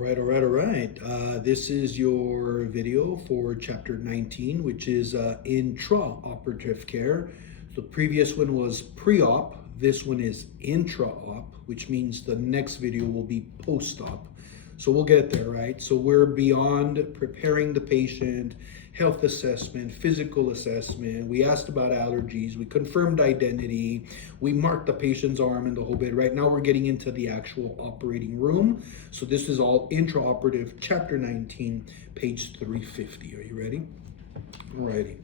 All right. This is your video for chapter 19, which is intra-operative care. The previous one was pre-op. This one is intra-op, which means the next video will be post-op. So we'll get there, right? So we're beyond preparing the patient, health assessment, physical assessment. We asked about allergies. We confirmed identity. We marked the patient's arm and the whole bit. Right now we're getting into the actual operating room. So this is all intraoperative, chapter 19, page 350. Are you ready? Alrighty.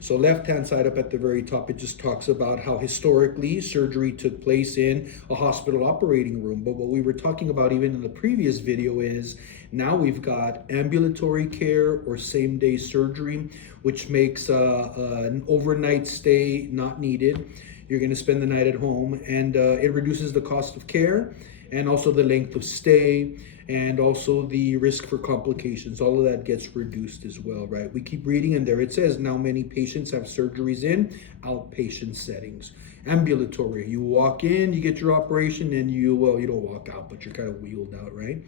So left-hand side up at the very top, it just talks about how historically surgery took place in a hospital operating room. But what we were talking about even in the previous video is now we've got ambulatory care or same-day surgery, which makes an overnight stay not needed. You're going to spend the night at home, and it reduces the cost of care and also the length of stay, and also the risk for complications. All of that gets reduced as well, right? We keep reading, and there it says, now many patients have surgeries in outpatient settings. Ambulatory, you walk in, you get your operation, and you don't walk out, but you're kind of wheeled out, right?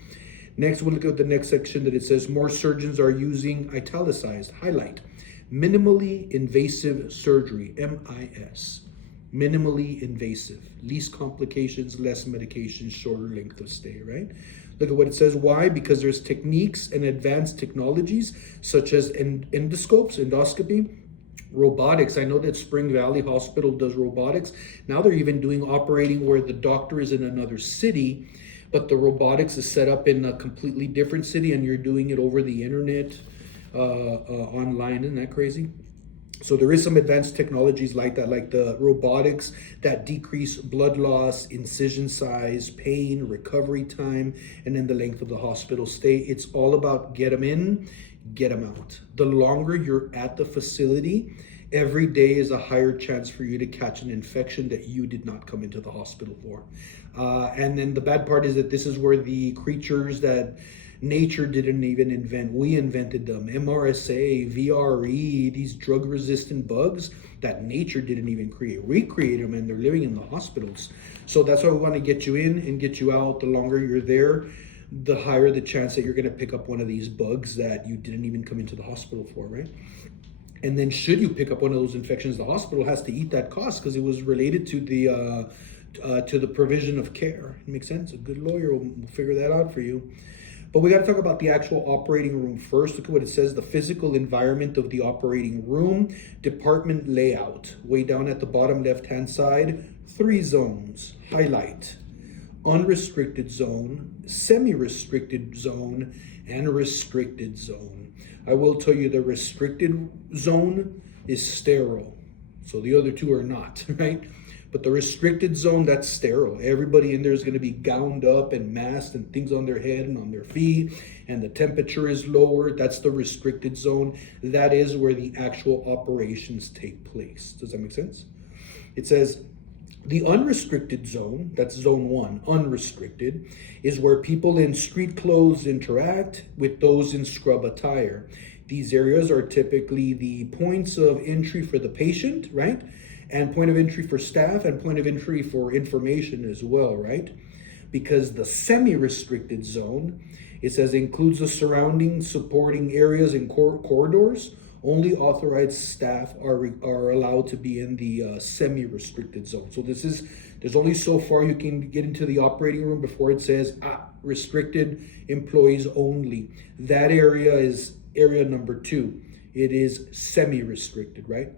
Next, we'll look at the next section that it says, more surgeons are using italicized, highlight, minimally invasive surgery, MIS. Minimally invasive, least complications, less medications, shorter length of stay, right? Look at what it says. Why? Because there's techniques and advanced technologies such as endoscopy, robotics. I know that Spring Valley Hospital does robotics. Now they're even doing operating where the doctor is in another city, but the robotics is set up in a completely different city and you're doing it over the internet, online. Isn't that crazy? So there is some advanced technologies like that, like the robotics that decrease blood loss, incision size, pain, recovery time, and then the length of the hospital stay. It's all about get them in, get them out. The longer you're at the facility, every day is a higher chance for you to catch an infection that you did not come into the hospital for. And then the bad part is that this is where the creatures that nature didn't even invent, we invented them. MRSA, VRE, these drug-resistant bugs that nature didn't even create. We created them and they're living in the hospitals. So that's why we want to get you in and get you out. The longer you're there, the higher the chance that you're going to pick up one of these bugs that you didn't even come into the hospital for, right? And then should you pick up one of those infections, the hospital has to eat that cost because it was related to the provision of care. It makes sense? A good lawyer will figure that out for you. But we got to talk about the actual operating room first. Look at what it says, the physical environment of the operating room, department layout. Way down at the bottom left-hand side, 3 zones, highlight, unrestricted zone, semi-restricted zone, and restricted zone. I will tell you the restricted zone is sterile. So the other two are not, right? But the restricted zone, that's sterile. Everybody in there is going to be gowned up and masked and things on their head and on their feet, and the temperature is lower. That's the restricted zone. That is where the actual operations take place. Does that make sense? It says the unrestricted zone, that's zone 1, unrestricted, is where people in street clothes interact with those in scrub attire. These areas are typically the points of entry for the patient, right? And point of entry for staff and point of entry for information as well, right? Because the semi-restricted zone, it says includes the surrounding supporting areas and corridors. Only authorized staff are allowed to be in the semi-restricted zone. So there's only so far you can get into the operating room before it says restricted employees only. That area is area number 2. It is semi-restricted, right?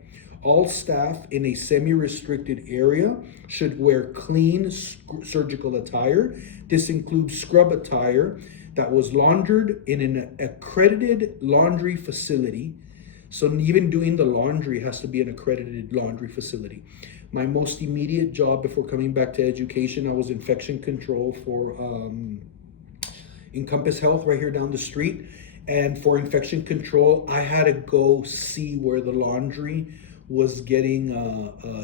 All staff in a semi-restricted area should wear clean surgical attire. This includes scrub attire that was laundered in an accredited laundry facility. So even doing the laundry has to be an accredited laundry facility. My most immediate job before coming back to education, I was infection control for Encompass Health right here down the street. And for infection control, I had to go see where the laundry was getting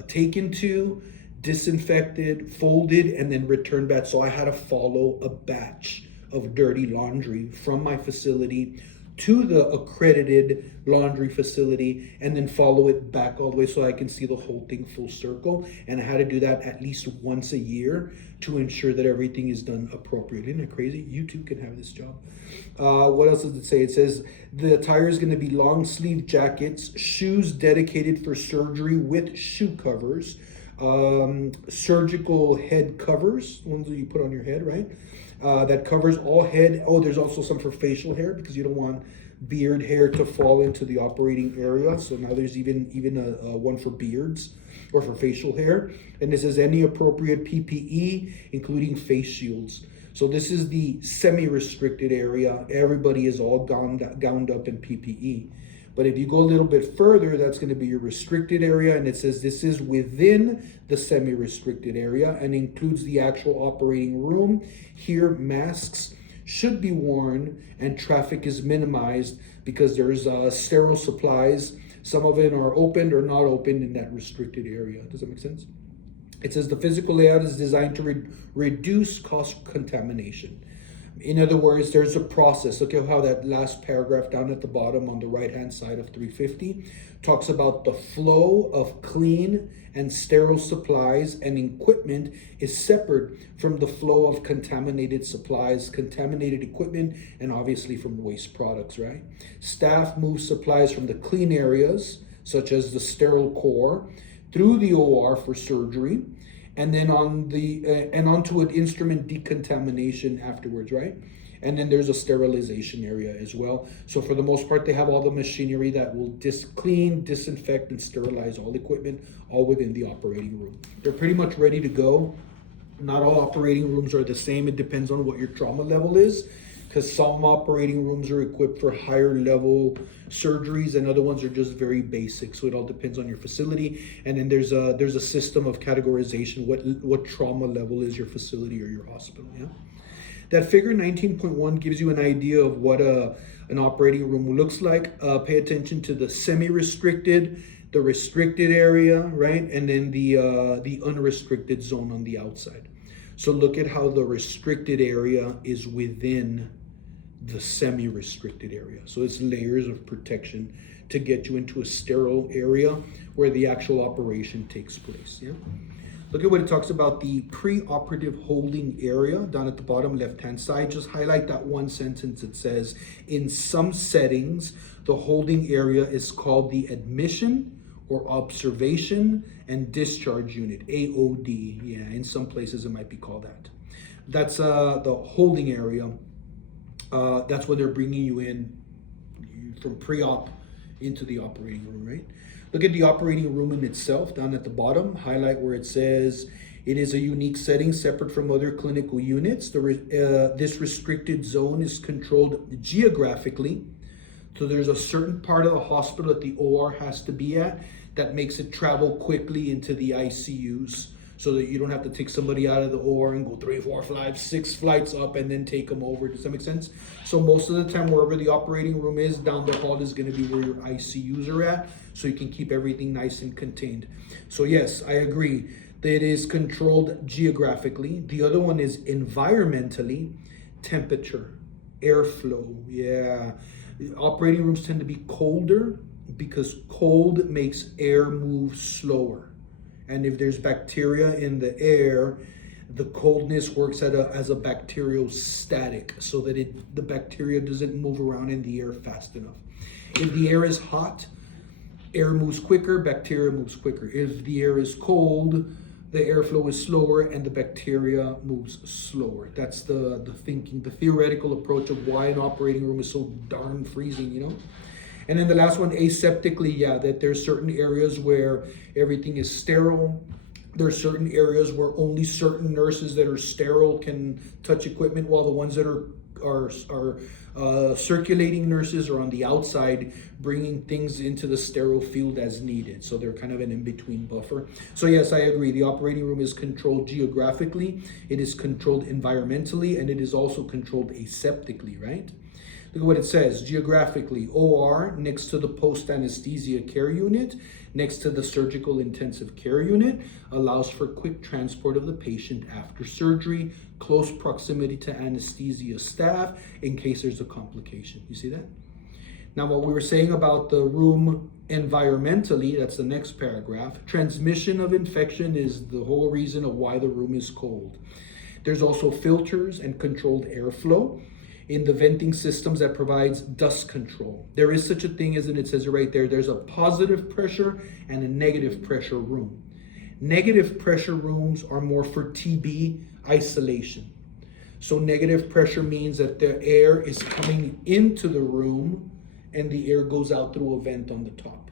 taken to, disinfected, folded, and then returned back. So I had to follow a batch of dirty laundry from my facility to the accredited laundry facility and then follow it back all the way so I can see the whole thing full circle. And I had to do that at least once a year to ensure that everything is done appropriately. Isn't that crazy? You too can have this job. What else does it say? It says the attire is going to be long sleeve jackets, shoes dedicated for surgery with shoe covers, surgical head covers, ones that you put on your head, right? That covers all head. Oh, there's also some for facial hair because you don't want beard hair to fall into the operating area. So now there's even a one for beards or for facial hair. And this is any appropriate PPE, including face shields. So this is the semi-restricted area. Everybody is all gowned up in PPE. But if you go a little bit further, that's going to be your restricted area. And it says this is within the semi-restricted area and includes the actual operating room. Here, masks should be worn and traffic is minimized because there's sterile supplies. Some of it are opened or not opened in that restricted area. Does that make sense? It says the physical layout is designed to reduce cross contamination. In other words, there's a process. Look at how that last paragraph down at the bottom on the right-hand side of 350 talks about the flow of clean and sterile supplies and equipment is separate from the flow of contaminated supplies, contaminated equipment, and obviously from waste products, right? Staff moves supplies from the clean areas, such as the sterile core, through the OR for surgery, and then onto an instrument decontamination afterwards, right? And then there's a sterilization area as well. So for the most part, they have all the machinery that will clean, disinfect, and sterilize all equipment, all within the operating room. They're pretty much ready to go. Not all operating rooms are the same. It depends on what your trauma level is, because some operating rooms are equipped for higher level surgeries and other ones are just very basic. So it all depends on your facility. And then there's a system of categorization, what trauma level is your facility or your hospital. Yeah. That figure 19.1 gives you an idea of what an operating room looks like. Pay attention to the semi-restricted, the restricted area, right? And then the unrestricted zone on the outside. So look at how the restricted area is within the semi-restricted area. So it's layers of protection to get you into a sterile area where the actual operation takes place. Yeah. Look at what it talks about the pre-operative holding area down at the bottom left-hand side. Just highlight that one sentence. It says, in some settings, the holding area is called the admission or observation and discharge unit, AOD. Yeah, in some places it might be called that. That's the holding area. That's when they're bringing you in from pre-op into the operating room, right? Look at the operating room in itself down at the bottom. Highlight where it says it is a unique setting separate from other clinical units. This restricted zone is controlled geographically. So there's a certain part of the hospital that the OR has to be at that makes it travel quickly into the ICUs so that you don't have to take somebody out of the OR and go 3, 4, 5, 6 flights up and then take them over. Does that make sense? So most of the time, wherever the operating room is, down the hall is going to be where your ICUs are at, so you can keep everything nice and contained. So yes, I agree that it is controlled geographically. The other one is environmentally, temperature, airflow. Yeah. Operating rooms tend to be colder because cold makes air move slower. And if there's bacteria in the air, the coldness works as a bacterial static so that the bacteria doesn't move around in the air fast enough. If the air is hot, air moves quicker, bacteria moves quicker. If the air is cold, the airflow is slower and the bacteria moves slower. That's the thinking, the theoretical approach of why an operating room is so darn freezing, you know? And then the last one, aseptically, yeah, that there's certain areas where everything is sterile. There's certain areas where only certain nurses that are sterile can touch equipment, while the ones that are circulating nurses are on the outside bringing things into the sterile field as needed. So they're kind of an in-between buffer. So yes, I agree. The operating room is controlled geographically, it is controlled environmentally, and it is also controlled aseptically, right? Look at what it says. Geographically, OR next to the post-anesthesia care unit, next to the surgical intensive care unit, allows for quick transport of the patient after surgery, close proximity to anesthesia staff in case there's a complication. You see that? Now, what we were saying about the room environmentally, that's the next paragraph. Transmission of infection is the whole reason of why the room is cold. There's also filters and controlled airflow in the venting systems that provides dust control. There is such a thing as, and it says it right there, there's a positive pressure and a negative pressure room. Negative pressure rooms are more for TB isolation. So negative pressure means that the air is coming into the room and the air goes out through a vent on the top.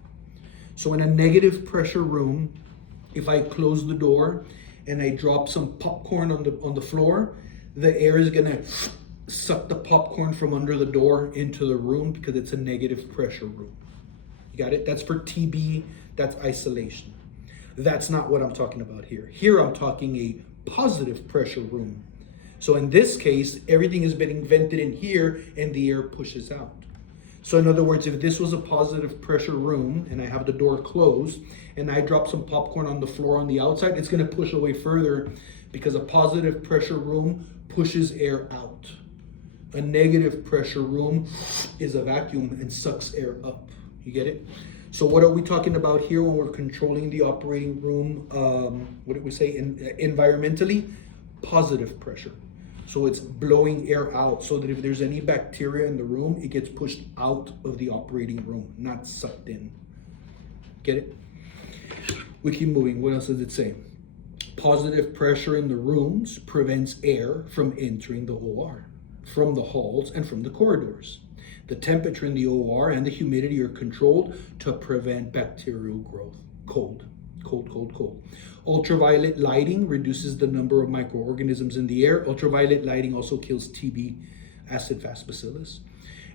So in a negative pressure room, if I close the door and I drop some popcorn on the floor, the air is gonna suck the popcorn from under the door into the room because it's a negative pressure room. You got it? That's for TB, that's isolation. That's not what I'm talking about here. Here I'm talking a positive pressure room. So in this case, everything is being vented in here and the air pushes out. So in other words, if this was a positive pressure room and I have the door closed and I drop some popcorn on the floor on the outside, it's going to push away further because a positive pressure room pushes air out. A negative pressure room is a vacuum and sucks air up. You get it? So what are we talking about here when we're controlling the operating room? What did we say? Environmentally, positive pressure. So it's blowing air out so that if there's any bacteria in the room, it gets pushed out of the operating room, not sucked in. Get it? We keep moving. What else does it say? Positive pressure in the rooms prevents air from entering the OR, from the halls and from the corridors. The temperature in the OR and the humidity are controlled to prevent bacterial growth. Cold. Ultraviolet lighting reduces the number of microorganisms in the air. Ultraviolet lighting also kills TB, acid fast bacillus.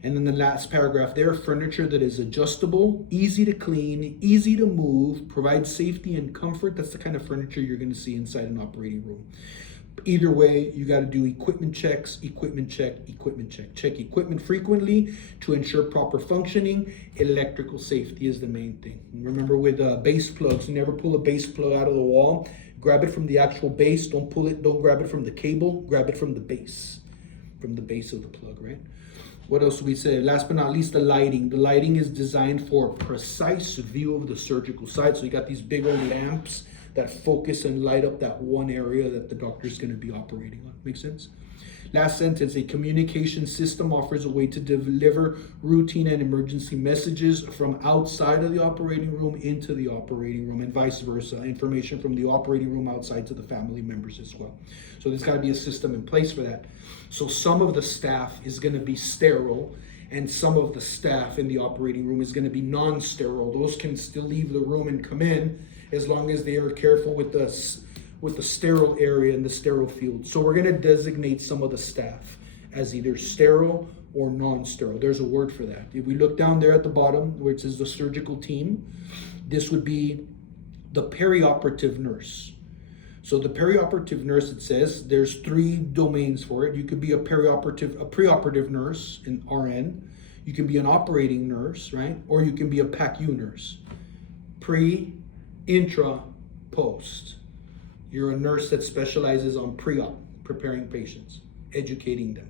And then the last paragraph there, furniture that is adjustable, easy to clean, easy to move, provides safety and comfort. That's the kind of furniture you're going to see inside an operating room. Either way, you got to do equipment checks, equipment check. Check equipment frequently to ensure proper functioning. Electrical safety is the main thing. Remember with base plugs, you never pull a base plug out of the wall. Grab it from the actual base. Don't grab it from the cable. Grab it from the base of the plug, right? What else do we say? Last but not least, the lighting. The lighting is designed for a precise view of the surgical site. So you got these big old lamps that focus and light up that one area that the doctor is going to be operating on. Make sense? Last sentence, a communication system offers a way to deliver routine and emergency messages from outside of the operating room into the operating room and vice versa. Information from the operating room outside to the family members as well. So there's got to be a system in place for that. So some of the staff is going to be sterile and some of the staff in the operating room is going to be non-sterile. Those can still leave the room and come in as long as they are careful with the sterile area and the sterile field. So we're going to designate some of the staff as either sterile or non-sterile. There's a word for that. If we look down there at the bottom, which is the surgical team, this would be the perioperative nurse. So the perioperative nurse, it says, there's 3 domains for it. You could be a preoperative nurse, an RN. You can be an operating nurse, right? Or you can be a PACU nurse. Pre, intra, post. You're a nurse that specializes on pre-op, preparing patients, educating them.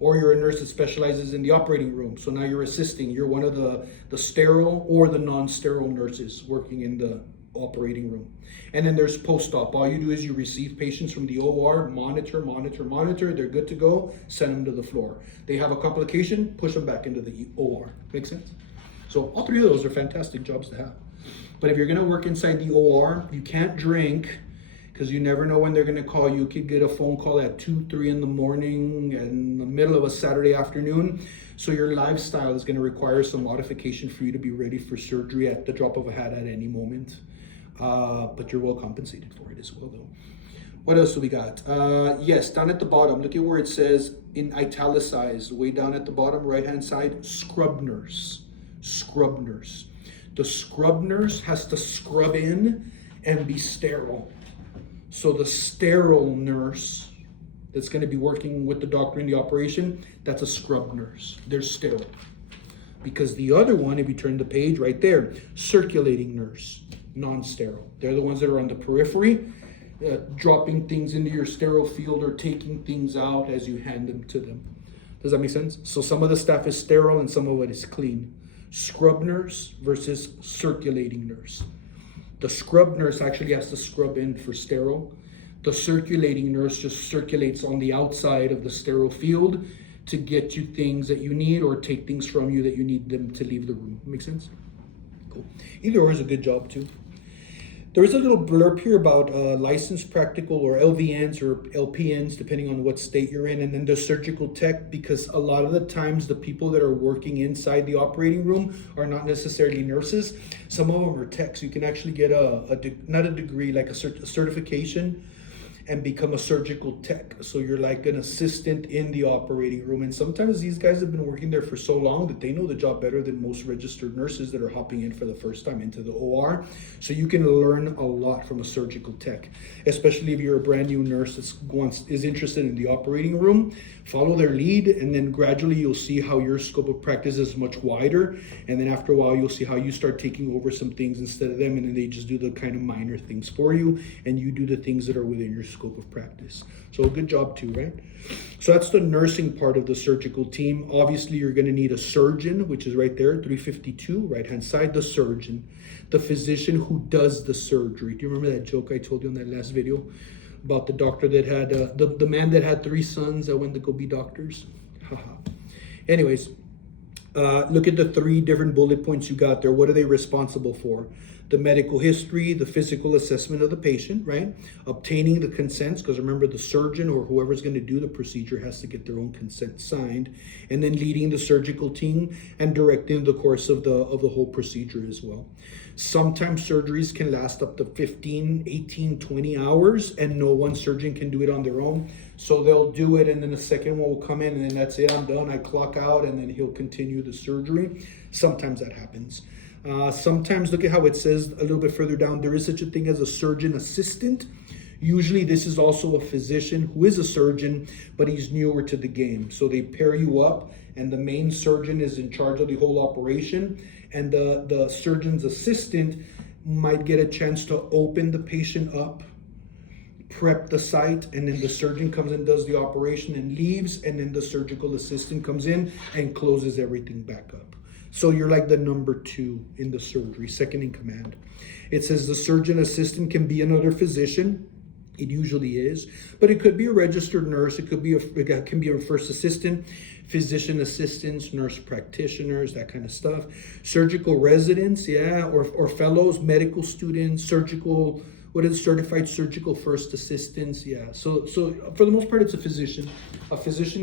Or you're a nurse that specializes in the operating room. So now you're assisting. You're one of the sterile or the non-sterile nurses working in the operating room. And then there's post-op. All you do is you receive patients from the OR, monitor. They're good to go, send them to the floor. They have a complication, push them back into the OR. Make sense? So all 3 of those are fantastic jobs to have. But if you're going to work inside the OR, you can't drink because you never know when they're going to call you. You could get a phone call at 2, 3 in the morning in the middle of a Saturday afternoon. So your lifestyle is going to require some modification for you to be ready for surgery at the drop of a hat at any moment. But you're well compensated for it as well, though. What else do we got? Yes, down at the bottom, look at where it says in italicized, way down at the bottom, right-hand side, scrub nurse. Scrub nurse. The scrub nurse has to scrub in and be sterile. So the sterile nurse that's going to be working with the doctor in the operation, that's a scrub nurse. They're sterile. Because the other one, if you turn the page right there, circulating nurse, non-sterile. They're the ones that are on the periphery, dropping things into your sterile field or taking things out as you hand them to them. Does that make sense? So some of the staff is sterile and some of it is clean. Scrub nurse versus circulating nurse. The scrub nurse actually has to scrub in for sterile. The circulating nurse just circulates on the outside of the sterile field to get you things that you need or take things from you that you need them to leave the room. Make sense? Cool. Either or is a good job too. There is a little blurb here about licensed practical or LVNs or LPNs, depending on what state you're in, and then the surgical tech, because a lot of the times the people that are working inside the operating room are not necessarily nurses. Some of them are techs. You can actually get not a degree, like a certification, and become a surgical tech. So you're like an assistant in the operating room. And sometimes these guys have been working there for so long that they know the job better than most registered nurses that are hopping in for the first time into the OR. So you can learn a lot from a surgical tech, especially if you're a brand new nurse that is interested in the operating room. Follow their lead, and then gradually you'll see how your scope of practice is much wider. And then after a while, you'll see how you start taking over some things instead of them, and then they just do the kind of minor things for you, and you do the things that are within your scope of practice. So good job too, right? So that's the nursing part of the surgical team. Obviously, you're going to need a surgeon, which is right there, 352, right-hand side, the surgeon, the physician who does the surgery. Do you remember that joke I told you in that last video about the doctor that had, the man that had 3 sons that went to go be doctors? Haha. Anyways, look at the 3 different bullet points you got there. What are they responsible for? The medical history, the physical assessment of the patient, right? Obtaining the consents, because remember the surgeon or whoever's going to do the procedure has to get their own consent signed, and then leading the surgical team and directing the course of the whole procedure as well. Sometimes surgeries can last up to 15, 18, 20 hours, and no one surgeon can do it on their own. So they'll do it, and then the second one will come in, and then that's it, I'm done, I clock out, and then he'll continue the surgery. Sometimes that happens. Sometimes, look at how it says a little bit further down, there is such a thing as a surgeon assistant. Usually this is also a physician who is a surgeon, but he's newer to the game. So they pair you up, and the main surgeon is in charge of the whole operation, and the surgeon's assistant might get a chance to open the patient up, prep the site, and then the surgeon comes and does the operation and leaves, and then the surgical assistant comes in and closes everything back up. So you're like the number 2 in the surgery, second in command. It says the surgeon assistant can be another physician. It usually is, but it could be a registered nurse. It can be a first assistant, physician assistants, nurse practitioners, that kind of stuff. Surgical residents, yeah, or fellows, medical students, certified surgical first assistants, yeah. So for the most part, it's a physician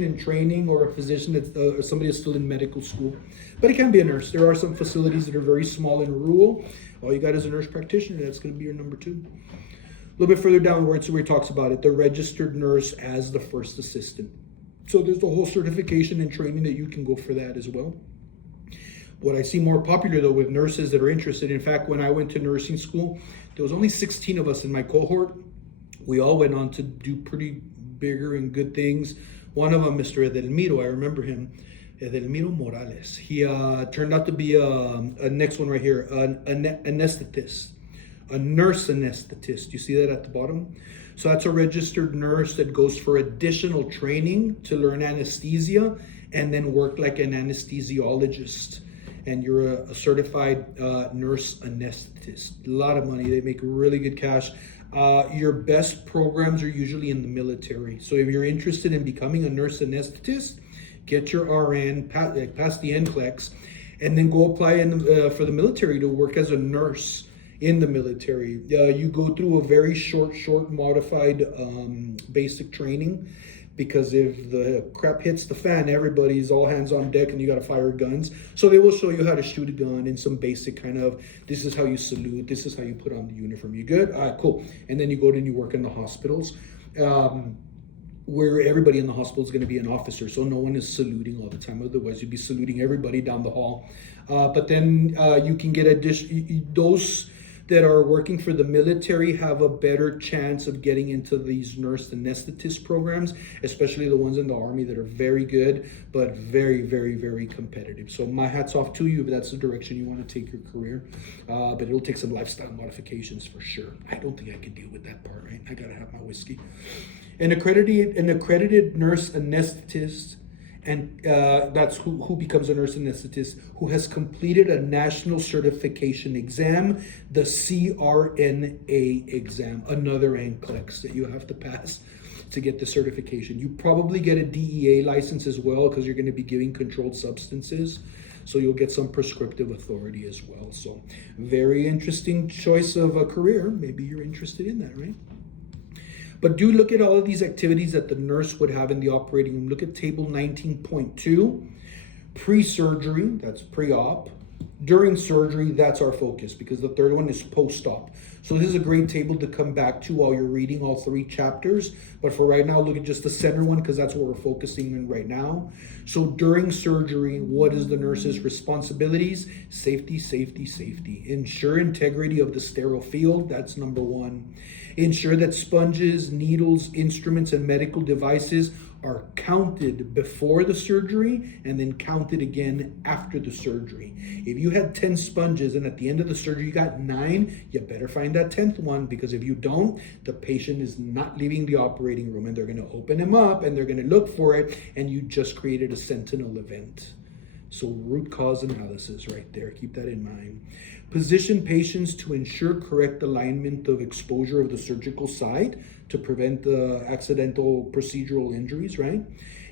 in training, or a physician or somebody that's still in medical school. But it can be a nurse. There are some facilities that are very small and rural. All you got is a nurse practitioner. That's going to be your number 2. A little bit further down where he talks about it, the registered nurse as the first assistant. So there's the whole certification and training that you can go for that as well. What I see more popular though with nurses that are interested, in fact, when I went to nursing school, there was only 16 of us in my cohort. We all went on to do pretty bigger and good things. One of them, Mr. Edelmiro, I remember him, Edelmiro Morales. He turned out to be a next one right here, an anesthetist, a nurse anesthetist. You see that at the bottom? So that's a registered nurse that goes for additional training to learn anesthesia and then work like an anesthesiologist. And you're a certified nurse anesthetist. A lot of money. They make really good cash. Your best programs are usually in the military. So if you're interested in becoming a nurse anesthetist, get your RN, pass the NCLEX, and then go apply for the military to work as a nurse in the military. You go through a very short modified basic training, because if the crap hits the fan, everybody's all hands on deck and you got to fire guns. So they will show you how to shoot a gun and some basic kind of, this is how you salute, this is how you put on the uniform. You good? All right, cool. And then you go and you work in the hospitals, where everybody in the hospital is going to be an officer. So no one is saluting all the time. Otherwise, you'd be saluting everybody down the hall. But then you can get those that are working for the military have a better chance of getting into these nurse anesthetist programs, especially the ones in the Army that are very good, but very, very, very competitive. So my hat's off to you if that's the direction you want to take your career. But it'll take some lifestyle modifications for sure. I don't think I can deal with that part, right? I gotta have my whiskey. An accredited nurse anesthetist and that's who becomes a nurse anesthetist, who has completed a national certification exam, the CRNA exam, another NCLEX that you have to pass to get the certification. You probably get a DEA license as well because you're going to be giving controlled substances. So you'll get some prescriptive authority as well. So very interesting choice of a career. Maybe you're interested in that, right? But do look at all of these activities that the nurse would have in the operating room. Look at table 19.2, pre-surgery, that's pre-op. During surgery, that's our focus because the third one is post-op. So this is a great table to come back to while you're reading all three chapters. But for right now, look at just the center one because that's what we're focusing on right now. So during surgery, what is the nurse's responsibilities? Safety, safety, safety. Ensure integrity of the sterile field. That's number one. Ensure that sponges, needles, instruments, and medical devices are counted before the surgery and then counted again after the surgery. If you had 10 sponges and at the end of the surgery you got 9, you better find that 10th one, because if you don't, the patient is not leaving the operating room and they're going to open him up and they're going to look for it, and you just created a sentinel event. So root cause analysis right there. Keep that in mind. Position patients to ensure correct alignment of exposure of the surgical site to prevent the accidental procedural injuries, right?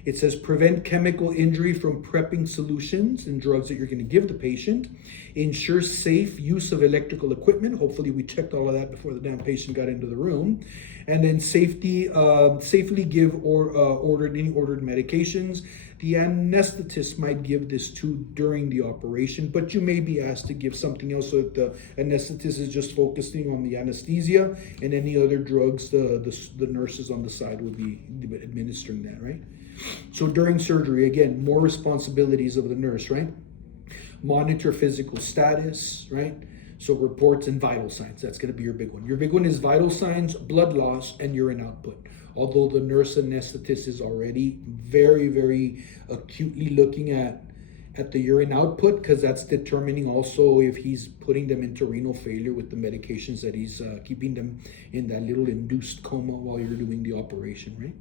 It says prevent chemical injury from prepping solutions and drugs that you're going to give the patient. Ensure safe use of electrical equipment. Hopefully we checked all of that before the damn patient got into the room. And then safely give ordered medications. The anesthetist might give this too during the operation, but you may be asked to give something else so that the anesthetist is just focusing on the anesthesia, and any other drugs the nurses on the side would be administering that, right? So during surgery, again, more responsibilities of the nurse, right? Monitor physical status, right? So reports and vital signs, that's going to be your big one. Your big one is vital signs, blood loss, and urine output. Although the nurse anesthetist is already very, very acutely looking at the urine output, because that's determining also if he's putting them into renal failure with the medications that he's keeping them in that little induced coma while you're doing the operation, right?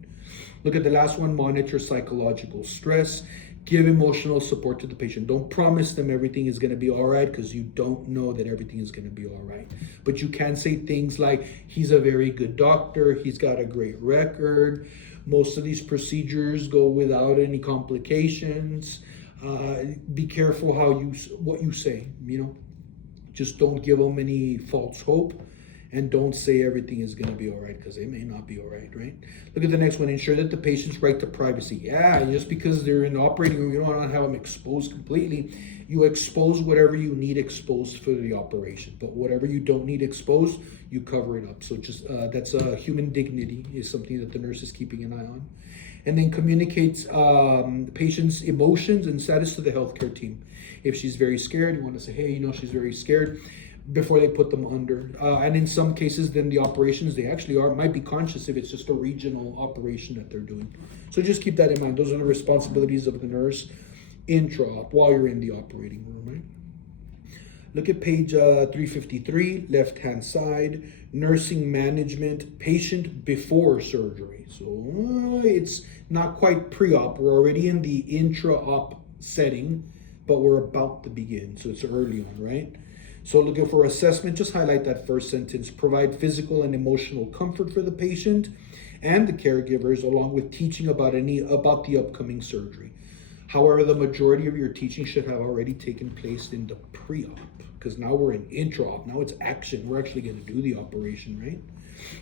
Look at the last one, monitor psychological stress. Give emotional support to the patient. Don't promise them everything is going to be all right, because you don't know that everything is going to be all right. But you can say things like, he's a very good doctor, he's got a great record, most of these procedures go without any complications. Be careful what you say, just don't give them any false hope. And don't say everything is going to be all right, because it may not be all right, right? Look at the next one. Ensure that the patient's right to privacy. Yeah, just because they're in the operating room, you don't want to have them exposed completely. You expose whatever you need exposed for the operation. But whatever you don't need exposed, you cover it up. So just that's human dignity is something that the nurse is keeping an eye on. And then communicates patient's emotions and status to the healthcare team. If she's very scared, you want to say, hey, she's very scared, before they put them under. And in some cases, then the operations, they actually might be conscious if it's just a regional operation that they're doing. So just keep that in mind. Those are the responsibilities of the nurse intra-op while you're in the operating room, right? Look at page 353, left-hand side, nursing management, patient before surgery. So it's not quite pre-op. We're already in the intra-op setting, but we're about to begin. So it's early on, right? So looking for assessment, just highlight that first sentence. Provide physical and emotional comfort for the patient and the caregivers, along with teaching about the upcoming surgery. However, the majority of your teaching should have already taken place in the pre-op, because now we're in intra-op. Now it's action. We're actually going to do the operation, right?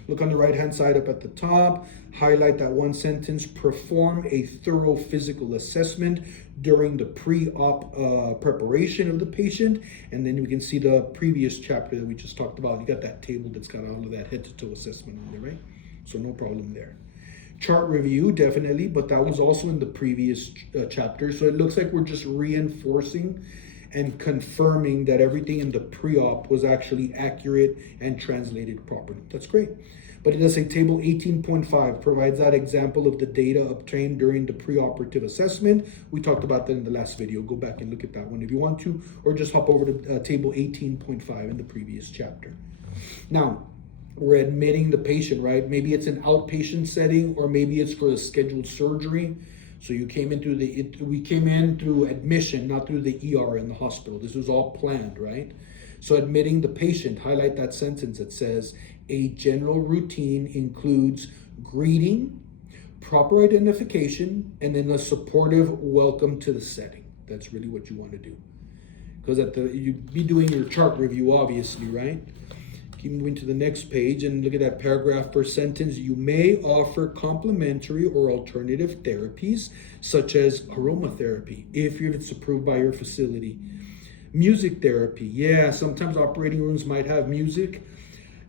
Look on the right-hand side up at the top. Highlight that one sentence. Perform a thorough physical assessment during the pre-op preparation of the patient. And then we can see the previous chapter that we just talked about. You got that table that's got all of that head-to-toe assessment on there, right? So no problem there. Chart review, definitely, but that was also in the previous chapter. So it looks like we're just reinforcing and confirming that everything in the pre-op was actually accurate and translated properly. That's great. But it does say table 18.5 provides that example of the data obtained during the preoperative assessment. We talked about that in the last video. Go back and look at that one if you want to, or just hop over to table 18.5 in the previous chapter. Now, we're admitting the patient, right? Maybe it's an outpatient setting, or maybe it's for a scheduled surgery. So you came in through we came in through admission, not through the ER in the hospital. This was all planned, right? So admitting the patient, highlight that sentence that says, a general routine includes greeting, proper identification, and then a supportive welcome to the setting. That's really what you want to do. Because you'd be doing your chart review, obviously, right? Keep moving to the next page and look at that paragraph per sentence. You may offer complementary or alternative therapies, such as aromatherapy, if it's approved by your facility. Music therapy, yeah, sometimes operating rooms might have music.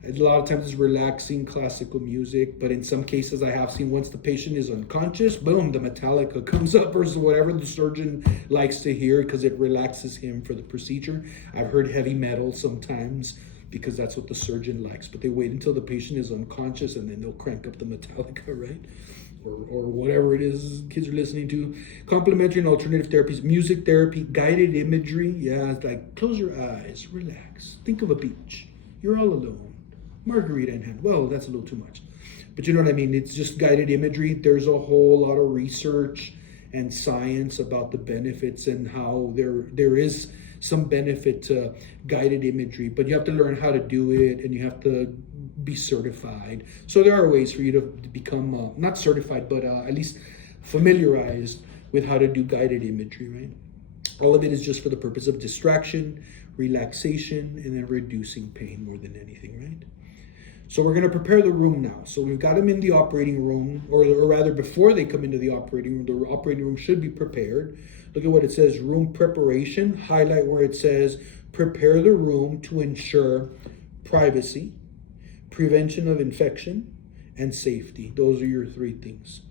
A lot of times it's relaxing classical music, but in some cases I have seen once the patient is unconscious, boom, the Metallica comes up or whatever the surgeon likes to hear because it relaxes him for the procedure. I've heard heavy metal sometimes because that's what the surgeon likes, but they wait until the patient is unconscious and then they'll crank up the Metallica, right? Or whatever it is kids are listening to. Complementary and alternative therapies, music therapy, guided imagery. Yeah, it's like close your eyes, relax, think of a beach. You're all alone. Margarita in hand. Well, that's a little too much. But you know what I mean? It's just guided imagery. There's a whole lot of research and science about the benefits and how there is some benefit to guided imagery, but you have to learn how to do it and you have to be certified. So there are ways for you to become not certified, but at least familiarized with how to do guided imagery, right? All of it is just for the purpose of distraction, relaxation, and then reducing pain more than anything, right? So we're going to prepare the room now. So we've got them in the operating room, or rather before they come into the operating room, the operating room should be prepared. Look at what it says, room preparation. Highlight where it says, prepare the room to ensure privacy, prevention of infection, and safety. Those are your three things.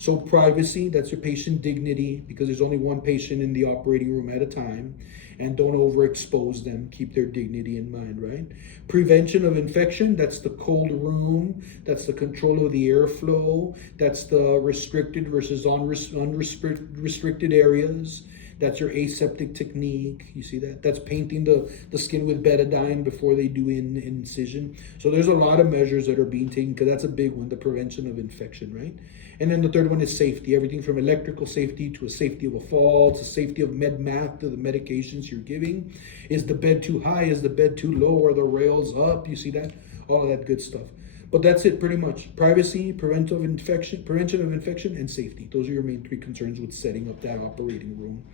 So privacy, that's your patient dignity, because there's only one patient in the operating room at a time, and don't overexpose them. Keep their dignity in mind, right? Prevention of infection, that's the cold room, that's the control of the airflow, that's the restricted versus unrestricted areas. That's your aseptic technique. You see that? That's painting the skin with betadine before they do incision. So there's a lot of measures that are being taken, because that's a big one, the prevention of infection, right? And then the third one is safety. Everything from electrical safety to a safety of a fall to safety of med math to the medications you're giving. Is the bed too high? Is the bed too low? Are the rails up? You see that? All of that good stuff. But that's it pretty much. Privacy, prevention of infection, and safety. Those are your main three concerns with setting up that operating room.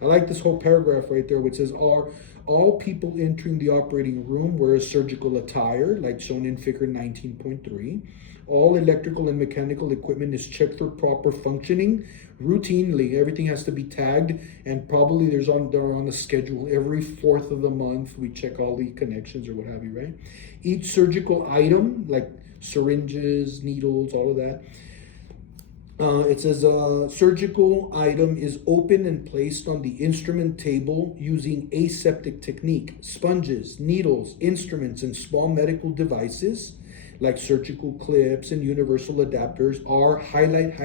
I like this whole paragraph right there, which says, are all people entering the operating room wear surgical attire, like shown in figure 19.3. All electrical and mechanical equipment is checked for proper functioning routinely. Everything has to be tagged, and probably they're on the schedule. Every 4th of the month, we check all the connections or what have you, right? Each surgical item, like syringes, needles, all of that, it says a surgical item is opened and placed on the instrument table using aseptic technique. Sponges, needles, instruments, and small medical devices like surgical clips and universal adapters are highlight,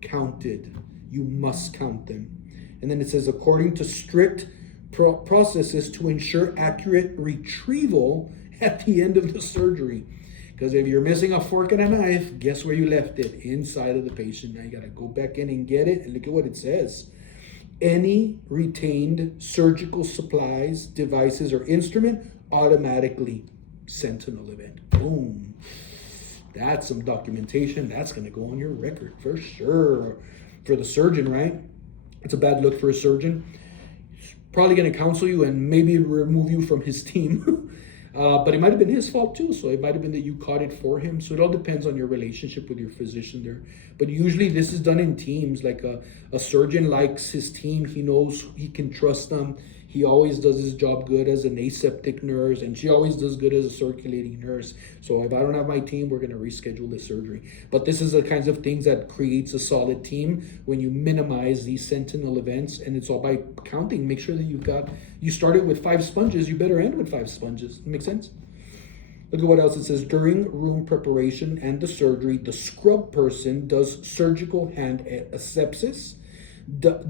counted. You must count them. And then it says, according to strict processes to ensure accurate retrieval at the end of the surgery. Because if you're missing a fork and a knife, guess where you left it? Inside of the patient. Now you got to go back in and get it. And look at what it says. Any retained surgical supplies, devices, or instrument automatically Sentinel event. Boom. That's some documentation. That's going to go on your record for sure. For the surgeon, right? It's a bad look for a surgeon. He's probably going to counsel you and maybe remove you from his team. But it might have been his fault too. So it might have been that you caught it for him. So it all depends on your relationship with your physician there. But usually this is done in teams. Like a surgeon likes his team. He knows he can trust them. He always does his job good as an aseptic nurse, and she always does good as a circulating nurse. So if I don't have my team, we're going to reschedule the surgery. But this is the kinds of things that creates a solid team when you minimize these sentinel events, and it's all by counting. Make sure that you started with 5 sponges, you better end with 5 sponges. Make sense? Look at what else it says. During room preparation and the surgery, the scrub person does surgical hand asepsis.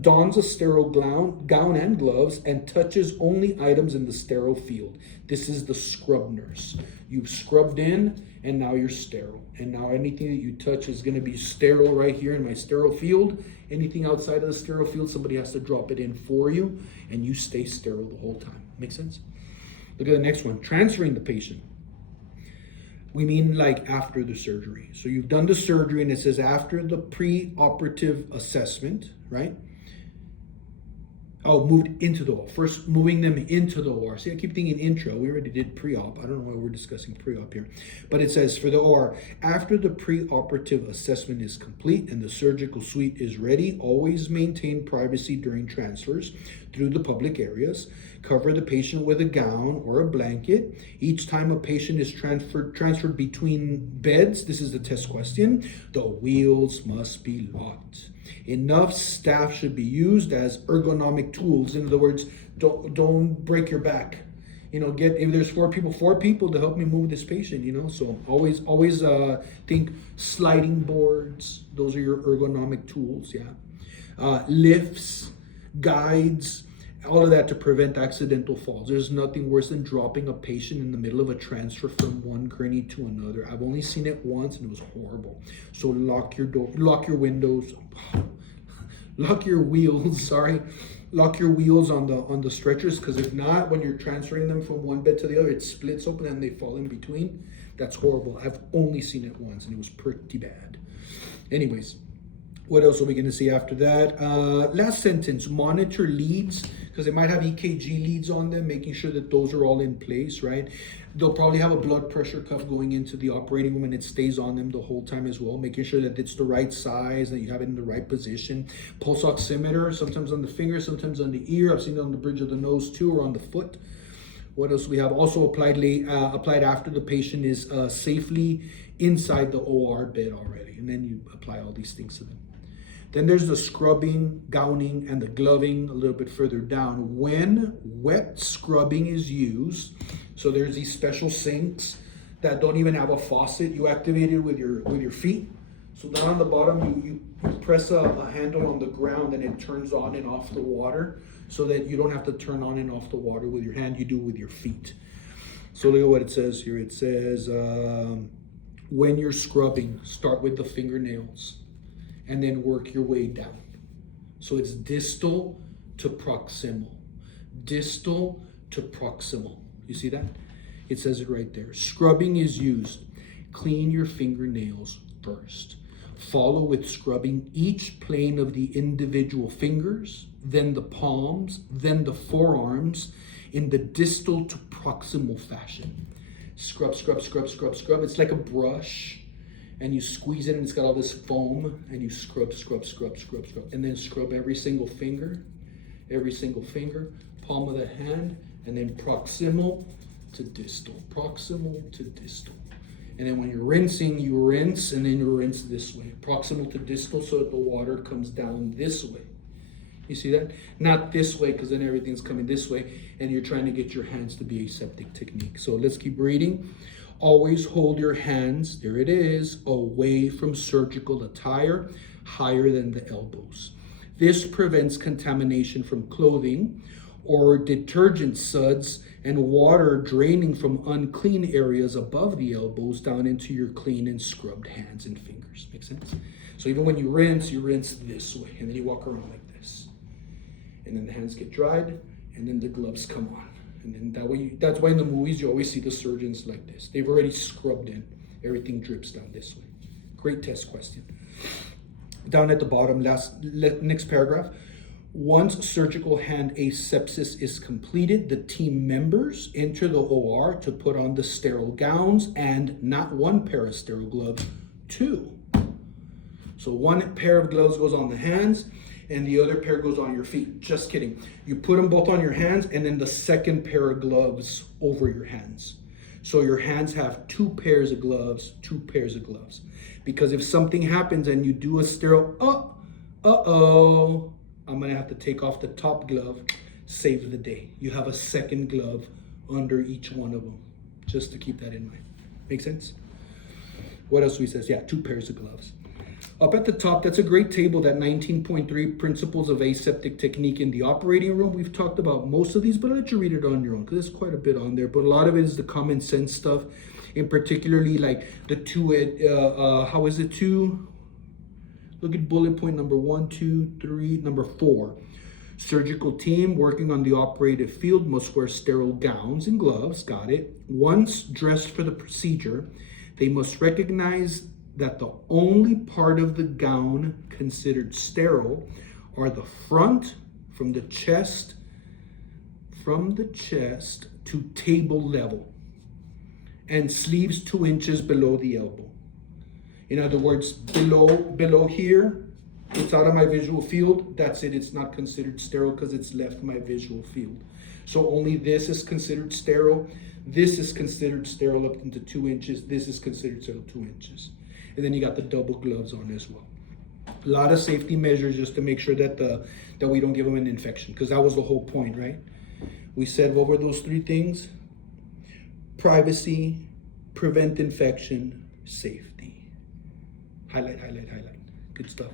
dons a sterile gown and gloves, and touches only items in the sterile field. This is the scrub nurse. You've scrubbed in, and now you're sterile. And now anything that you touch is going to be sterile right here in my sterile field. Anything outside of the sterile field, somebody has to drop it in for you, and you stay sterile the whole time. Make sense? Look at the next one, transferring the patient. We mean like after the surgery. So you've done the surgery and it says after the pre-operative assessment, right? Oh, moved into the OR. First, moving them into the OR. See, I keep thinking intro. We already did pre-op. I don't know why we're discussing pre-op here. But it says for the OR, after the pre-operative assessment is complete and the surgical suite is ready, always maintain privacy during transfers through the public areas. Cover the patient with a gown or a blanket. Each time a patient is transferred between beds, this is the test question, the wheels must be locked. Enough staff should be used as ergonomic tools. In other words, don't break your back. If there's four people to help me move this patient, so always think sliding boards. Those are your ergonomic tools. Lifts, guides, all of that to prevent accidental falls. There's nothing worse than dropping a patient in the middle of a transfer from one gurney to another. I've only seen it once and it was horrible. So lock your door, lock your windows, lock your wheels, lock your wheels on the stretchers, because if not, when you're transferring them from one bed to the other, it splits open and they fall in between. That's horrible. I've only seen it once and it was pretty bad. Anyways, what else are we going to see after that? Last sentence, monitor leads, because they might have EKG leads on them, making sure that those are all in place, right? They'll probably have a blood pressure cuff going into the operating room and it stays on them the whole time as well, making sure that it's the right size and you have it in the right position. Pulse oximeter, sometimes on the finger, sometimes on the ear. I've seen it on the bridge of the nose too, or on the foot. What else we have? Also applied after the patient is safely inside the OR bed already. And then you apply all these things to them. Then there's the scrubbing, gowning, and the gloving a little bit further down. When wet scrubbing is used, so there's these special sinks that don't even have a faucet. You activate it with your feet. So down on the bottom, you press a handle on the ground and it turns on and off the water, so that you don't have to turn on and off the water with your hand. You do it with your feet. So look at what it says here. It says, when you're scrubbing, start with the fingernails and then work your way down. So it's distal to proximal. Distal to proximal. You see that? It says it right there. Scrubbing is used. Clean your fingernails first. Follow with scrubbing each plane of the individual fingers, then the palms, then the forearms in the distal to proximal fashion. Scrub, scrub, scrub, scrub, scrub. It's like a brush. And you squeeze it and it's got all this foam, and you scrub, scrub, scrub, scrub, scrub. And then scrub every single finger, palm of the hand, and then proximal to distal, proximal to distal. And then when you're rinsing, you rinse, and then you rinse this way, proximal to distal, so that the water comes down this way. You see that? Not this way, because then everything's coming this way, and you're trying to get your hands to be aseptic technique. So let's keep reading. Always hold your hands, there it is, away from surgical attire, higher than the elbows. This prevents contamination from clothing or detergent suds and water draining from unclean areas above the elbows down into your clean and scrubbed hands and fingers. Make sense? So even when you rinse this way, and then you walk around like this. And then the hands get dried, and then the gloves come on. And then that's why in the movies you always see the surgeons like this. They've already scrubbed in. Everything drips down this way. Great test question. Down at the bottom, next paragraph. Once surgical hand asepsis is completed, the team members enter the OR to put on the sterile gowns and not one pair of sterile gloves, two. So one pair of gloves goes on the hands, and the other pair goes on your feet. Just kidding. You put them both on your hands, and then the second pair of gloves over your hands. So your hands have two pairs of gloves. Because if something happens and you do a sterile, I'm gonna have to take off the top glove, save the day. You have a second glove under each one of them, just to keep that in mind. Make sense? What else we says? Yeah, two pairs of gloves. Up at the top, that's a great table, that 19.3 Principles of Aseptic Technique in the Operating Room. We've talked about most of these, but I'll let you read it on your own because there's quite a bit on there. But a lot of it is the common sense stuff, in particularly like the how is it two? Look at bullet point number 1, 2, 3, number 4. Surgical team working on the operative field must wear sterile gowns and gloves. Got it. Once dressed for the procedure, they must recognize that the only part of the gown considered sterile are the front from the chest to table level and sleeves 2 inches below the elbow. In other words, below here, it's out of my visual field. That's it. It's not considered sterile because it's left my visual field. So only this is considered sterile. This is considered sterile up into 2 inches. This is considered sterile 2 inches. And then you got the double gloves on as well. A lot of safety measures just to make sure that we don't give them an infection, because that was the whole point, right? We said, what were those 3 things? Privacy, prevent infection, safety. Highlight. Good stuff.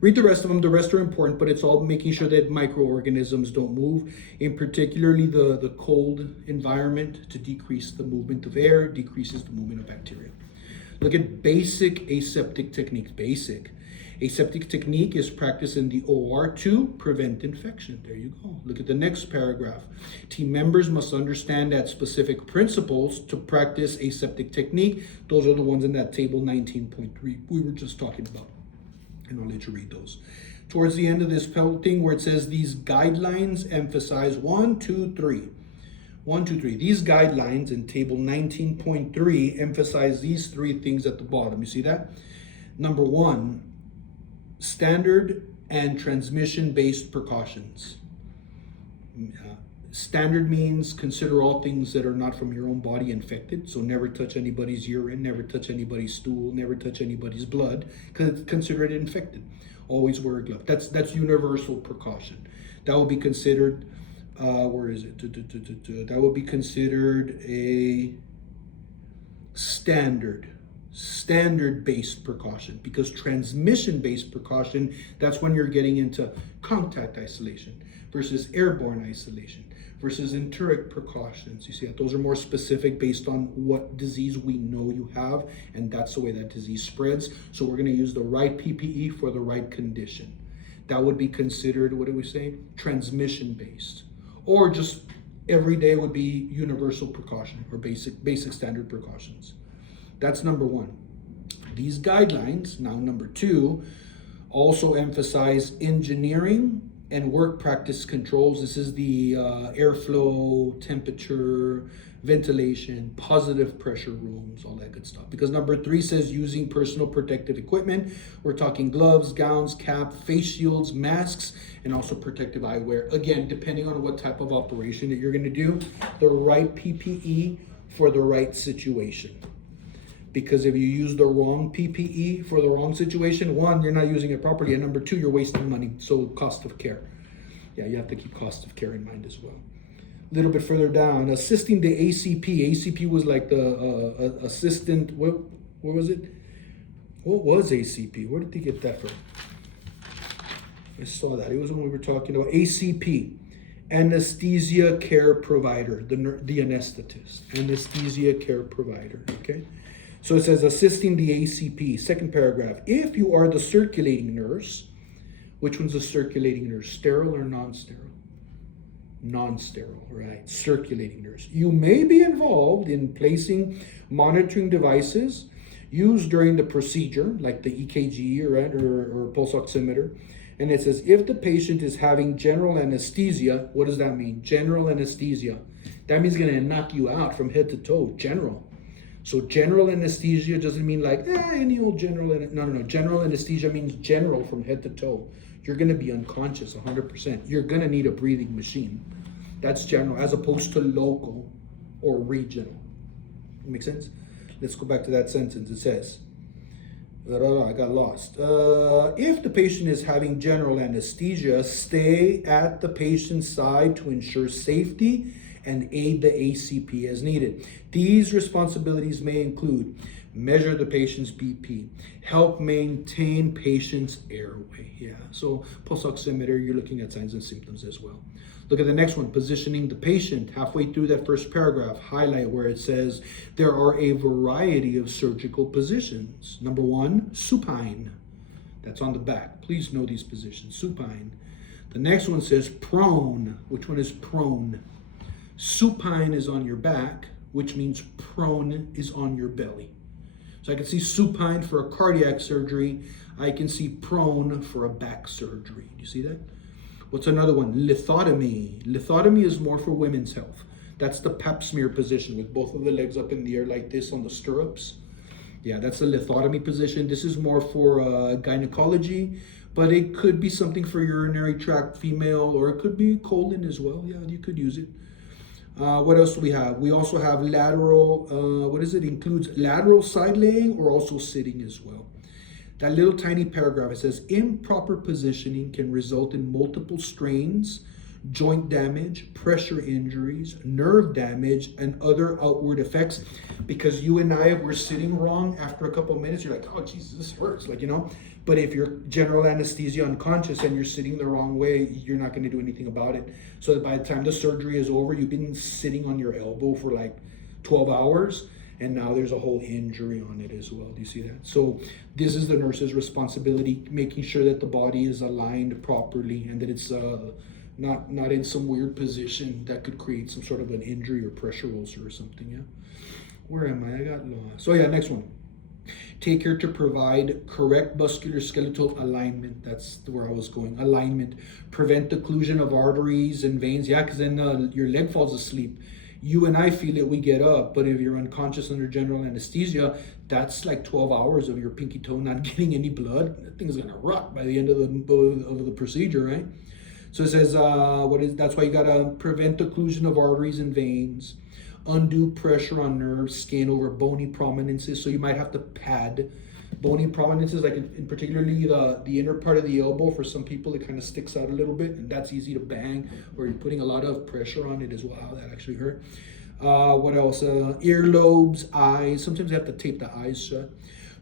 Read the rest of them. The rest are important, but it's all making sure that microorganisms don't move, in particularly the cold environment, to decrease the movement of air, decreases the movement of bacteria. Look at basic aseptic techniques. Basic. Aseptic technique is practiced in the OR to prevent infection. There you go. Look at the next paragraph. Team members must understand that specific principles to practice aseptic technique. Those are the ones in that table 19.3 we were just talking about. And I'll let you read those. Towards the end of this thing where it says these guidelines emphasize 1, 2, 3. 1, 2, 3. These guidelines in table 19.3 emphasize these 3 things at the bottom. You see that? Number 1, standard and transmission-based precautions. Standard means consider all things that are not from your own body infected. So never touch anybody's urine, never touch anybody's stool, never touch anybody's blood, because consider it infected. Always wear a glove. That's universal precaution. That would be considered, where is it? That would be considered a standard-based precaution, because transmission-based precaution, that's when you're getting into contact isolation versus airborne isolation versus enteric precautions. You see that those are more specific based on what disease we know you have, and that's the way that disease spreads. So we're going to use the right PPE for the right condition. That would be considered, what do we say? Transmission-based. Or just every day would be universal precaution or basic standard precautions. That's number 1. These guidelines, now number 2, also emphasize engineering and work practice controls. This is the airflow, temperature, ventilation, positive pressure rooms, all that good stuff. Because number 3 says using personal protective equipment. We're talking gloves, gowns, cap, face shields, masks, and also protective eyewear. Again, depending on what type of operation that you're going to do, the right PPE for the right situation. Because if you use the wrong PPE for the wrong situation, 1, you're not using it properly, and number 2, you're wasting money. So cost of care. Yeah, you have to keep cost of care in mind as well. A little bit further down, assisting the ACP. ACP was like the assistant, what was it? What was ACP? Where did they get that from? I saw that. It was when we were talking about ACP. Anesthesia care provider, the anesthetist. Anesthesia care provider, okay? So it says assisting the ACP, second paragraph. If you are the circulating nurse, which one's the circulating nurse? Sterile or non-sterile? Non-sterile, right? Circulating nurse. You may be involved in placing monitoring devices used during the procedure, like the EKG, right, or pulse oximeter. And it says if the patient is having general anesthesia, what does that mean? General anesthesia. That means it's going to knock you out from head to toe. General. So general anesthesia doesn't mean like any old general. No. General anesthesia means general from head to toe. You're going to be unconscious 100%. You're going to need a breathing machine. That's general, as opposed to local or regional. Make sense? Let's go back to that sentence. It says, I got lost. If the patient is having general anesthesia, stay at the patient's side to ensure safety and aid the ACP as needed. These responsibilities may include measure the patient's BP, help maintain patient's airway. Yeah, so pulse oximeter, you're looking at signs and symptoms as well. Look at the next one, positioning the patient. Halfway through that first paragraph, highlight where it says there are a variety of surgical positions. Number one, supine. That's on the back. Please know these positions, supine. The next one says prone. Which one is prone? Supine is on your back, which means prone is on your belly. So I can see supine for a cardiac surgery. I can see prone for a back surgery. Do you see that? What's another one? Lithotomy. Lithotomy is more for women's health. That's the pap smear position with both of the legs up in the air like this on the stirrups. Yeah, that's the lithotomy position. This is more for gynecology, but it could be something for urinary tract female, or it could be colon as well. Yeah, you could use it. What else do we have? We also have lateral, includes lateral side laying or also sitting as well. That little tiny paragraph, it says improper positioning can result in multiple strains, joint damage, pressure injuries, nerve damage, and other outward effects. Because you and I, if we're sitting wrong after a couple of minutes, you're like, oh, Jesus, this hurts, But if you're general anesthesia unconscious and you're sitting the wrong way, you're not going to do anything about it. So that by the time the surgery is over, you've been sitting on your elbow for like 12 hours, and now there's a whole injury on it as well. Do you see that? So this is the nurse's responsibility, making sure that the body is aligned properly and that it's not in some weird position that could create some sort of an injury or pressure ulcer or something. Yeah. Where am I? I got lost. So yeah, next one. Take care to provide correct musculoskeletal alignment. That's where I was going. Alignment. Prevent occlusion of arteries and veins. Yeah, because then your leg falls asleep. You and I feel it, we get up, but if you're unconscious under general anesthesia, that's like 12 hours of your pinky toe not getting any blood. That thing's gonna rot by the end of the procedure, right? So it says, that's why you gotta prevent occlusion of arteries and veins, undue pressure on nerves, skin over bony prominences. So you might have to pad bony prominences, like in particularly the inner part of the elbow. For some people, it kind of sticks out a little bit, and that's easy to bang, or you're putting a lot of pressure on it as well. That actually hurt. What else? Earlobes, eyes. Sometimes you have to tape the eyes shut.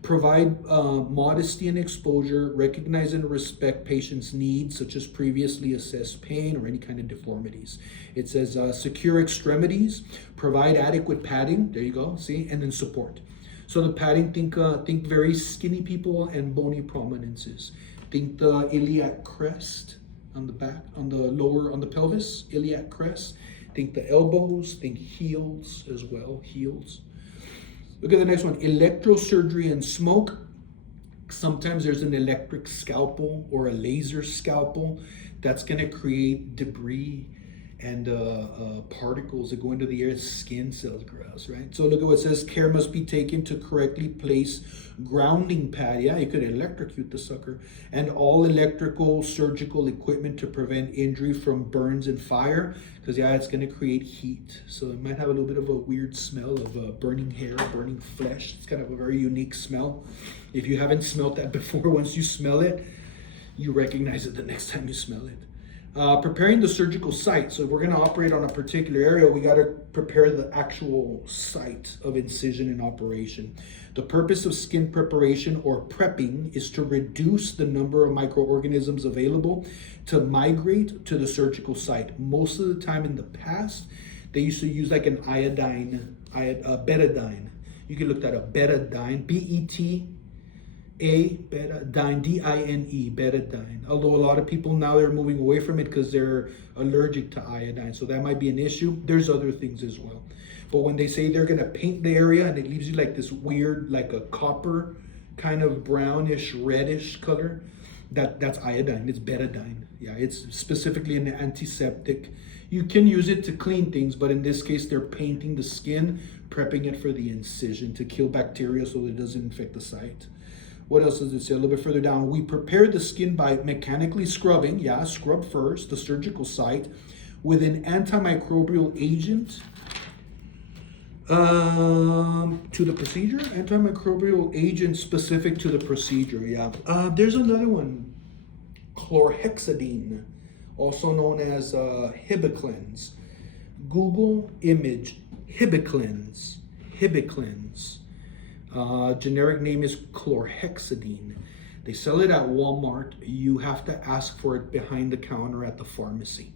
Provide modesty and exposure. Recognize and respect patients' needs, such as previously assessed pain or any kind of deformities. It says secure extremities. Provide adequate padding. There you go. See, and then support. So the padding, think very skinny people and bony prominences. Think the iliac crest on the back, on the pelvis, iliac crest. Think the elbows, think heels as well, heels. Look at the next one, electrosurgery and smoke. Sometimes there's an electric scalpel or a laser scalpel that's gonna create debris and particles that go into the air, skin cells, gross, right? So look at what it says, care must be taken to correctly place grounding pad. Yeah, you could electrocute the sucker. And all electrical surgical equipment to prevent injury from burns and fire, because yeah, it's gonna create heat. So it might have a little bit of a weird smell of burning hair, burning flesh. It's kind of a very unique smell. If you haven't smelled that before, once you smell it, you recognize it the next time you smell it. Preparing the surgical site. So if we're going to operate on a particular area, we got to prepare the actual site of incision and operation. The purpose of skin preparation or prepping is to reduce the number of microorganisms available to migrate to the surgical site. Most of the time in the past, they used to use like an betadine. You can look that up, betadine, betadine, D-I-N-E, betadine. Although a lot of people now they're moving away from it because they're allergic to iodine, so that might be an issue. There's other things as well. But when they say they're gonna paint the area and it leaves you like this weird, like a copper kind of brownish, reddish color, that's iodine, it's betadine. Yeah, it's specifically an antiseptic. You can use it to clean things, but in this case, they're painting the skin, prepping it for the incision to kill bacteria so that it doesn't infect the site. What else does it say? A little bit further down, we prepare the skin by mechanically scrubbing, yeah, scrub first, the surgical site, with an antimicrobial agent to the procedure. Antimicrobial agent specific to the procedure, yeah. There's another one, chlorhexidine, also known as Hibiclens. Google image Hibiclens. Generic name is chlorhexidine. They sell it at Walmart. You have to ask for it behind the counter at the pharmacy.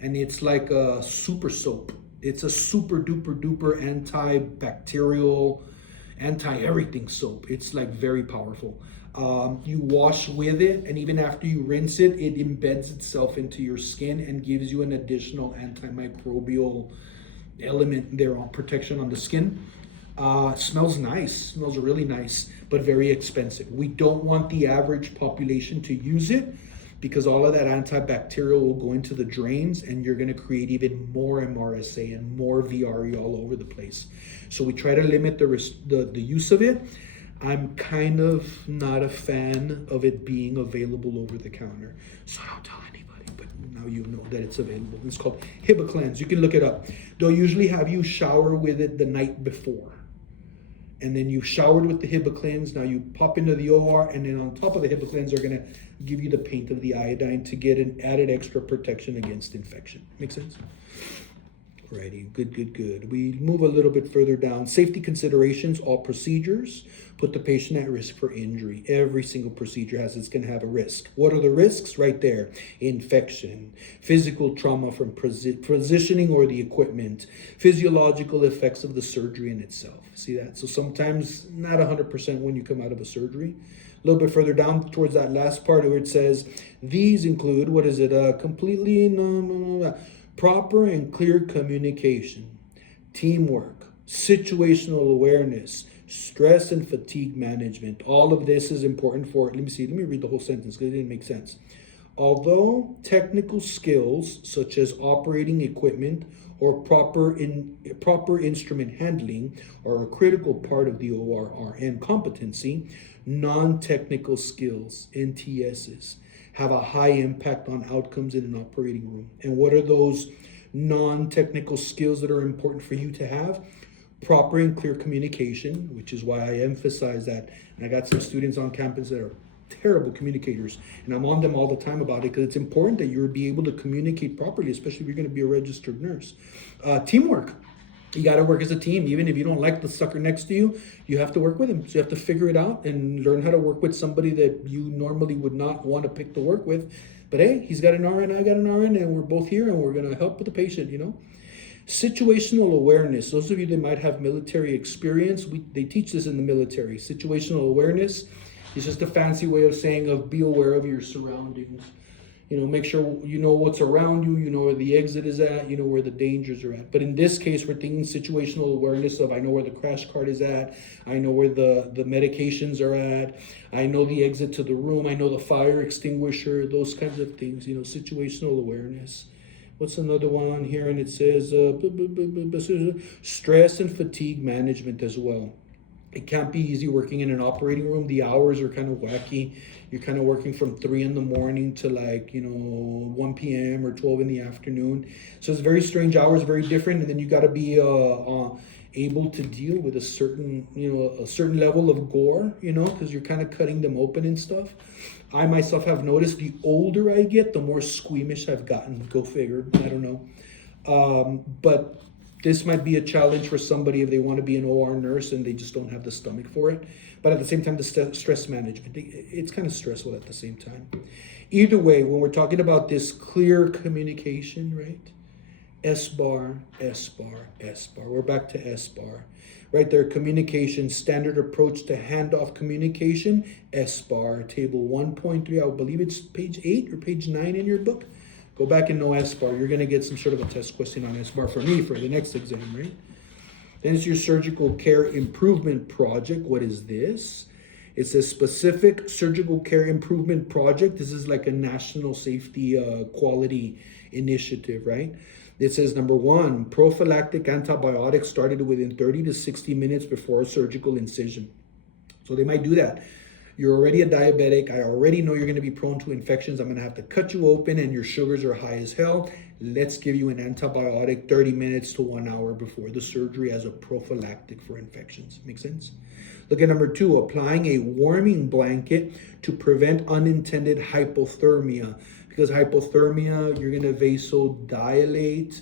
And it's like a super soap. It's a super duper duper antibacterial, anti-everything soap. It's like very powerful. You wash with it, and even after you rinse it, it embeds itself into your skin and gives you an additional antimicrobial element there on protection on the skin. Smells nice, smells really nice, but very expensive. We don't want the average population to use it because all of that antibacterial will go into the drains and you're going to create even more MRSA and more VRE all over the place. So we try to limit the use of it. I'm kind of not a fan of it being available over the counter. So I don't tell anybody, but now you know that it's available. It's called Hibiclens. You can look it up. They'll usually have you shower with it the night before. And then you showered with the Hibiclens. Now you pop into the OR, and then on top of the Hibiclens, they're going to give you the paint of the iodine to get an added extra protection against infection. Make sense? Alrighty, good. We move a little bit further down. Safety considerations, all procedures put the patient at risk for injury. Every single procedure it's going to have a risk. What are the risks? Right there. Infection, physical trauma from positioning or the equipment, physiological effects of the surgery in itself. See that? So sometimes not 100% when you come out of a surgery. A little bit further down towards that last part where it says, these include, proper and clear communication, teamwork, situational awareness, stress and fatigue management. All of this is important for, let me read the whole sentence because it didn't make sense. Although technical skills such as operating equipment or proper instrument handling are a critical part of the ORRN competency, non-technical skills, NTSs, have a high impact on outcomes in an operating room. And what are those non-technical skills that are important for you to have? Proper and clear communication, which is why I emphasize that. And I got some students on campus that are terrible communicators, and I'm on them all the time about it because it's important that you'll be able to communicate properly, especially if you're going to be a registered nurse. Teamwork. You got to work as a team. Even if you don't like the sucker next to you, you have to work with him. So you have to figure it out and learn how to work with somebody that you normally would not want to pick to work with. But hey, he's got an RN, I got an RN, and we're both here and we're going to help with the patient, you know. Situational awareness. Those of you that might have military experience, they teach this in the military. Situational awareness is just a fancy way of saying be aware of your surroundings. You know, make sure you know what's around you, you know where the exit is at, you know where the dangers are at. But in this case, we're thinking situational awareness of I know where the crash cart is at, I know where the medications are at, I know the exit to the room, I know the fire extinguisher, those kinds of things, you know, situational awareness. What's another one on here? And it says stress and fatigue management as well. It can't be easy working in an operating room. The hours are kind of wacky. You're kind of working from 3 in the morning to 1 p.m. or 12 in the afternoon. So it's very strange hours, very different. And then you got to be able to deal with a certain level of gore, because you're kind of cutting them open and stuff. I myself have noticed the older I get, the more squeamish I've gotten. Go figure. I don't know. But this might be a challenge for somebody if they want to be an OR nurse and they just don't have the stomach for it. But at the same time, the stress management, it's kind of stressful at the same time. Either way, when we're talking about this clear communication, right? S-bar, S-bar, S-bar. We're back to S-bar. Right there, communication, standard approach to handoff communication, S-bar, table 1.3. I believe it's page 8 or page 9 in your book. Go back and know S-bar. You're going to get some sort of a test question on S-bar for me for the next exam, right? Then it's your surgical care improvement project. What is this? It's a specific surgical care improvement project. This is like a national safety quality initiative, right? It says, number 1, prophylactic antibiotics started within 30 to 60 minutes before a surgical incision. So they might do that. You're already a diabetic. I already know you're going to be prone to infections. I'm going to have to cut you open and your sugars are high as hell. Let's give you an antibiotic 30 minutes to 1 hour before the surgery as a prophylactic for infections. Make sense? Look at number 2, applying a warming blanket to prevent unintended hypothermia. Because hypothermia, you're going to vasodilate,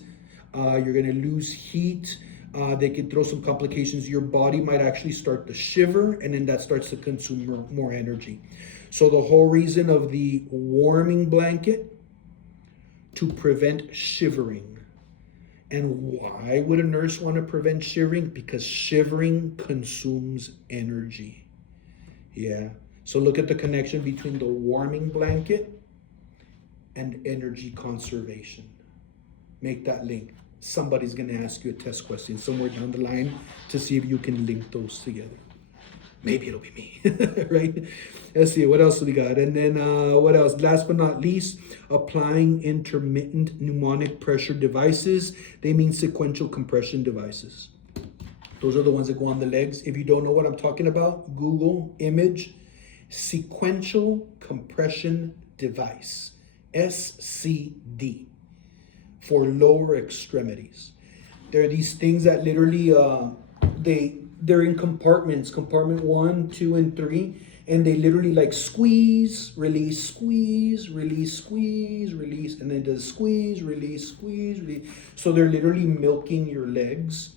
you're going to lose heat. They can throw some complications. Your body might actually start to shiver, and then that starts to consume more energy. So the whole reason of the warming blanket, to prevent shivering. And why would a nurse want to prevent shivering? Because shivering consumes energy. Yeah. So look at the connection between the warming blanket and energy conservation. Make that link. Somebody's going to ask you a test question somewhere down the line to see if you can link those together. Maybe it'll be me, right? Let's see, what else do we got? And then what else? Last but not least, applying intermittent pneumonic pressure devices. They mean sequential compression devices. Those are the ones that go on the legs. If you don't know what I'm talking about, Google image sequential compression device, SCD, for lower extremities. There are these things that literally, they're in compartments, compartment 1, 2, and 3, and they literally like squeeze, release, squeeze, release, squeeze, release, and then does squeeze, release, squeeze, release. So they're literally milking your legs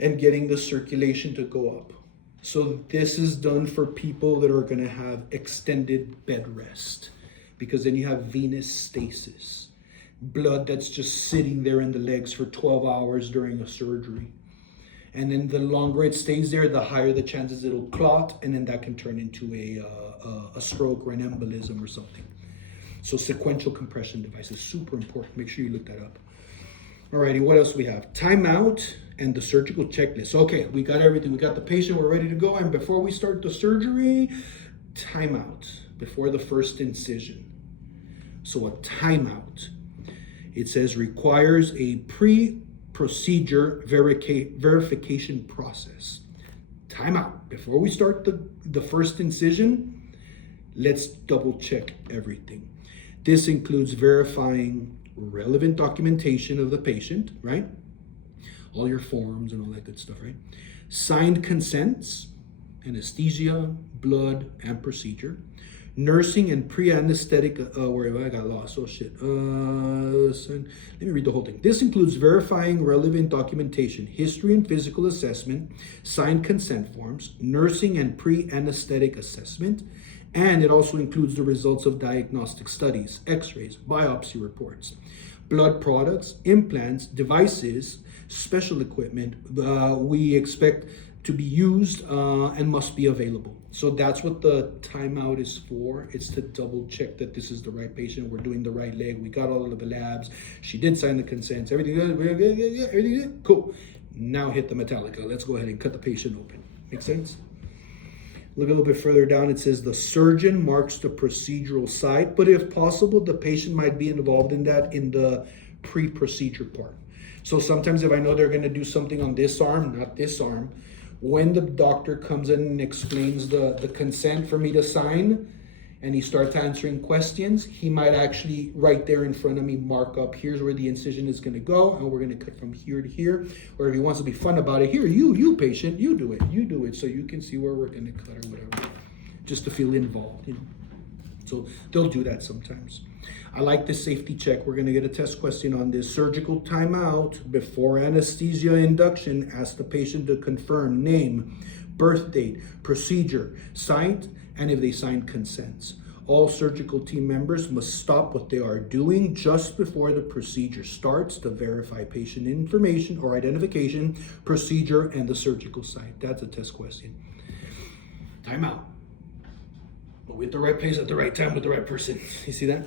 and getting the circulation to go up. So this is done for people that are going to have extended bed rest, because then you have venous stasis, blood that's just sitting there in the legs for 12 hours during a surgery. And then the longer it stays there, the higher the chances it'll clot, and then that can turn into a stroke or an embolism or something. So sequential compression device is super important. Make sure you look that up. Alrighty, what else we have? Timeout and the surgical checklist. Okay, we got everything. We got the patient, we're ready to go. And before we start the surgery, timeout before the first incision. So a timeout, it says, requires a pre-procedure verification process. Timeout. Before we start the first incision, let's double check everything. This includes verifying relevant documentation of the patient, right? All your forms and all that good stuff, right? Signed consents, anesthesia, blood, and procedure. Nursing and pre-anesthetic, wherever I got lost, oh shit. Let me read the whole thing. This includes verifying relevant documentation, history and physical assessment, signed consent forms, nursing and pre-anesthetic assessment, and it also includes the results of diagnostic studies, x-rays, biopsy reports, blood products, implants, devices, special equipment we expect to be used and must be available. So that's what the timeout is for. It's to double check that this is the right patient. We're doing the right leg. We got all of the labs. She did sign the consents. Everything good? Everything good? Cool. Now hit the Metallica. Let's go ahead and cut the patient open. Make sense? Look a little bit further down. It says the surgeon marks the procedural site, but if possible, the patient might be involved in that in the pre-procedure part. So sometimes if I know they're going to do something on this arm, not this arm, when the doctor comes in and explains the consent for me to sign, and he starts answering questions, he might actually right there in front of me mark up, here's where the incision is going to go, and we're going to cut from here to here. Or if he wants to be fun about it, here, you patient, you do it, so you can see where we're going to cut or whatever, just to feel involved, you know. So they'll do that sometimes. I like this safety check. We're going to get a test question on this. Surgical timeout before anesthesia induction. Ask the patient to confirm name, birth date, procedure, site, and if they signed consents. All surgical team members must stop what they are doing just before the procedure starts to verify patient information or identification, procedure, and the surgical site. That's a test question. Timeout. With the right place at the right time with the right person. You see that?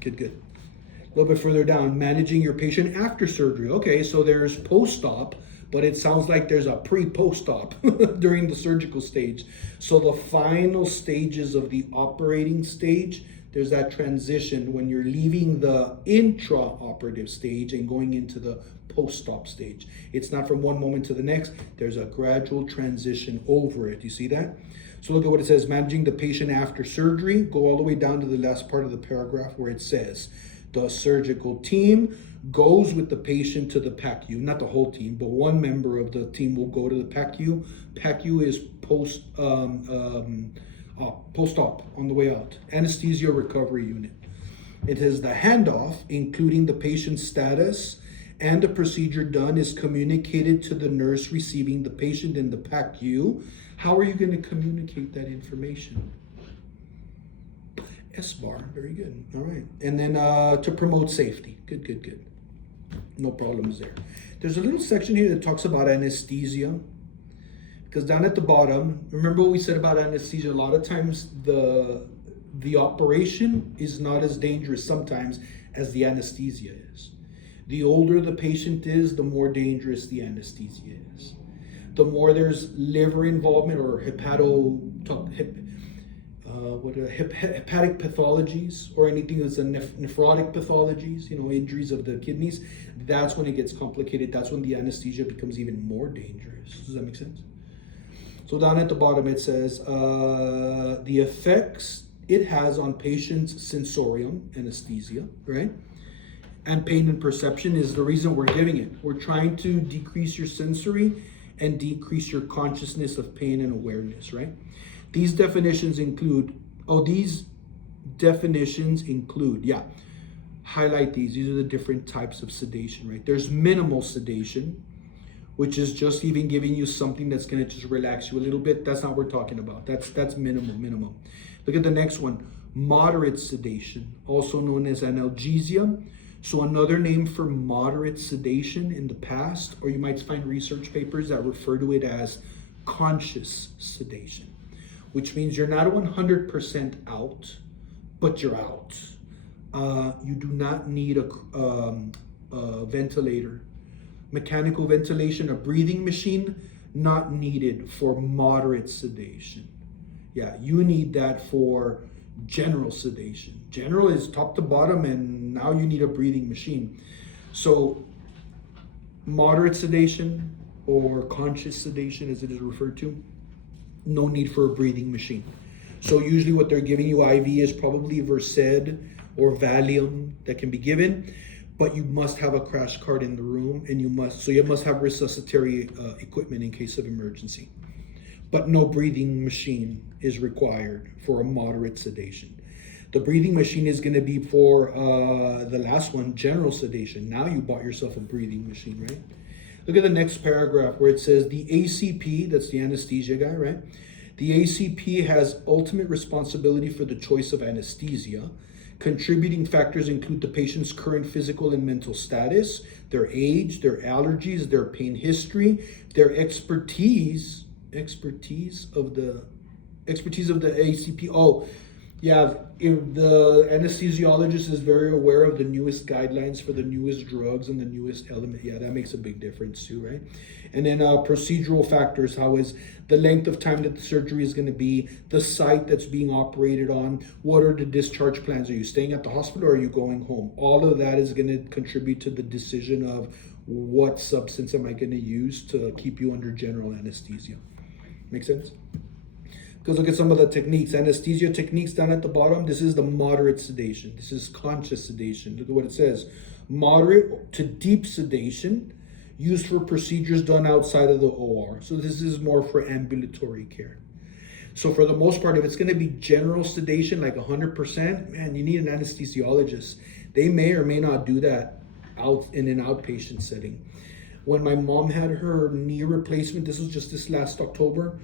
Good. A little bit further down, managing your patient after surgery. Okay, so there's post-op, but it sounds like there's a pre-post-op during the surgical stage. So the final stages of the operating stage, there's that transition when you're leaving the intra-operative stage and going into the post-op stage. It's not from one moment to the next. There's a gradual transition over it. You see that? So look at what it says, managing the patient after surgery. Go all the way down to the last part of the paragraph where it says, the surgical team goes with the patient to the PACU. Not the whole team, but one member of the team will go to the PACU. PACU is post-op, on the way out. Anesthesia recovery unit. It is the handoff, including the patient's status and the procedure done is communicated to the nurse receiving the patient in the PACU, how are you going to communicate that information? S-bar, very good. All right. And then to promote safety. Good, good, good. No problems there. There's a little section here that talks about anesthesia. Because down at the bottom, remember what we said about anesthesia? A lot of times the operation is not as dangerous sometimes as the anesthesia is. The older the patient is, the more dangerous the anesthesia is. The more there's liver involvement or hepatic pathologies or anything that's a nephrotic pathologies, injuries of the kidneys, that's when it gets complicated. That's when the anesthesia becomes even more dangerous. Does that make sense? So down at the bottom it says the effects it has on patients' sensorium, anesthesia, right? And pain and perception is the reason we're giving it. We're trying to decrease your sensory and decrease your consciousness of pain and awareness, right? These definitions include, highlight these. These are the different types of sedation, right? There's minimal sedation, which is just even giving you something that's going to just relax you a little bit. That's not what we're talking about. That's minimum. Look at the next one. Moderate sedation, also known as analgesia. So another name for moderate sedation in the past, or you might find research papers that refer to it as conscious sedation, which means you're not 100% out, but you're out. You do not need a ventilator. Mechanical ventilation, a breathing machine, not needed for moderate sedation. Yeah, you need that for general sedation. General is top to bottom, and now you need a breathing machine. So moderate sedation or conscious sedation, as it is referred to, no need for a breathing machine. So usually what they're giving you IV is probably Versed or Valium that can be given, but you must have a crash cart in the room, and you must have resuscitatory equipment in case of emergency. But no breathing machine is required for a moderate sedation. The breathing machine is going to be for the last one, general sedation. Now you bought yourself a breathing machine, right? Look at the next paragraph where it says the ACP, that's the anesthesia guy, right? The ACP has ultimate responsibility for the choice of anesthesia. Contributing factors include the patient's current physical and mental status, their age, their allergies, their pain history, their expertise of the ACP. Oh, yeah, if the anesthesiologist is very aware of the newest guidelines for the newest drugs and the newest element, yeah, that makes a big difference too, right? And then procedural factors, how is the length of time that the surgery is going to be, the site that's being operated on, what are the discharge plans? Are you staying at the hospital or are you going home? All of that is going to contribute to the decision of what substance am I going to use to keep you under general anesthesia. Make sense? Because look at some of the techniques, anesthesia techniques down at the bottom. This is the moderate sedation. This is conscious sedation. Look at what it says. Moderate to deep sedation used for procedures done outside of the OR. So this is more for ambulatory care. So for the most part, if it's going to be general sedation, like 100%, man, you need an anesthesiologist. They may or may not do that out in an outpatient setting. When my mom had her knee replacement, this was just this last October,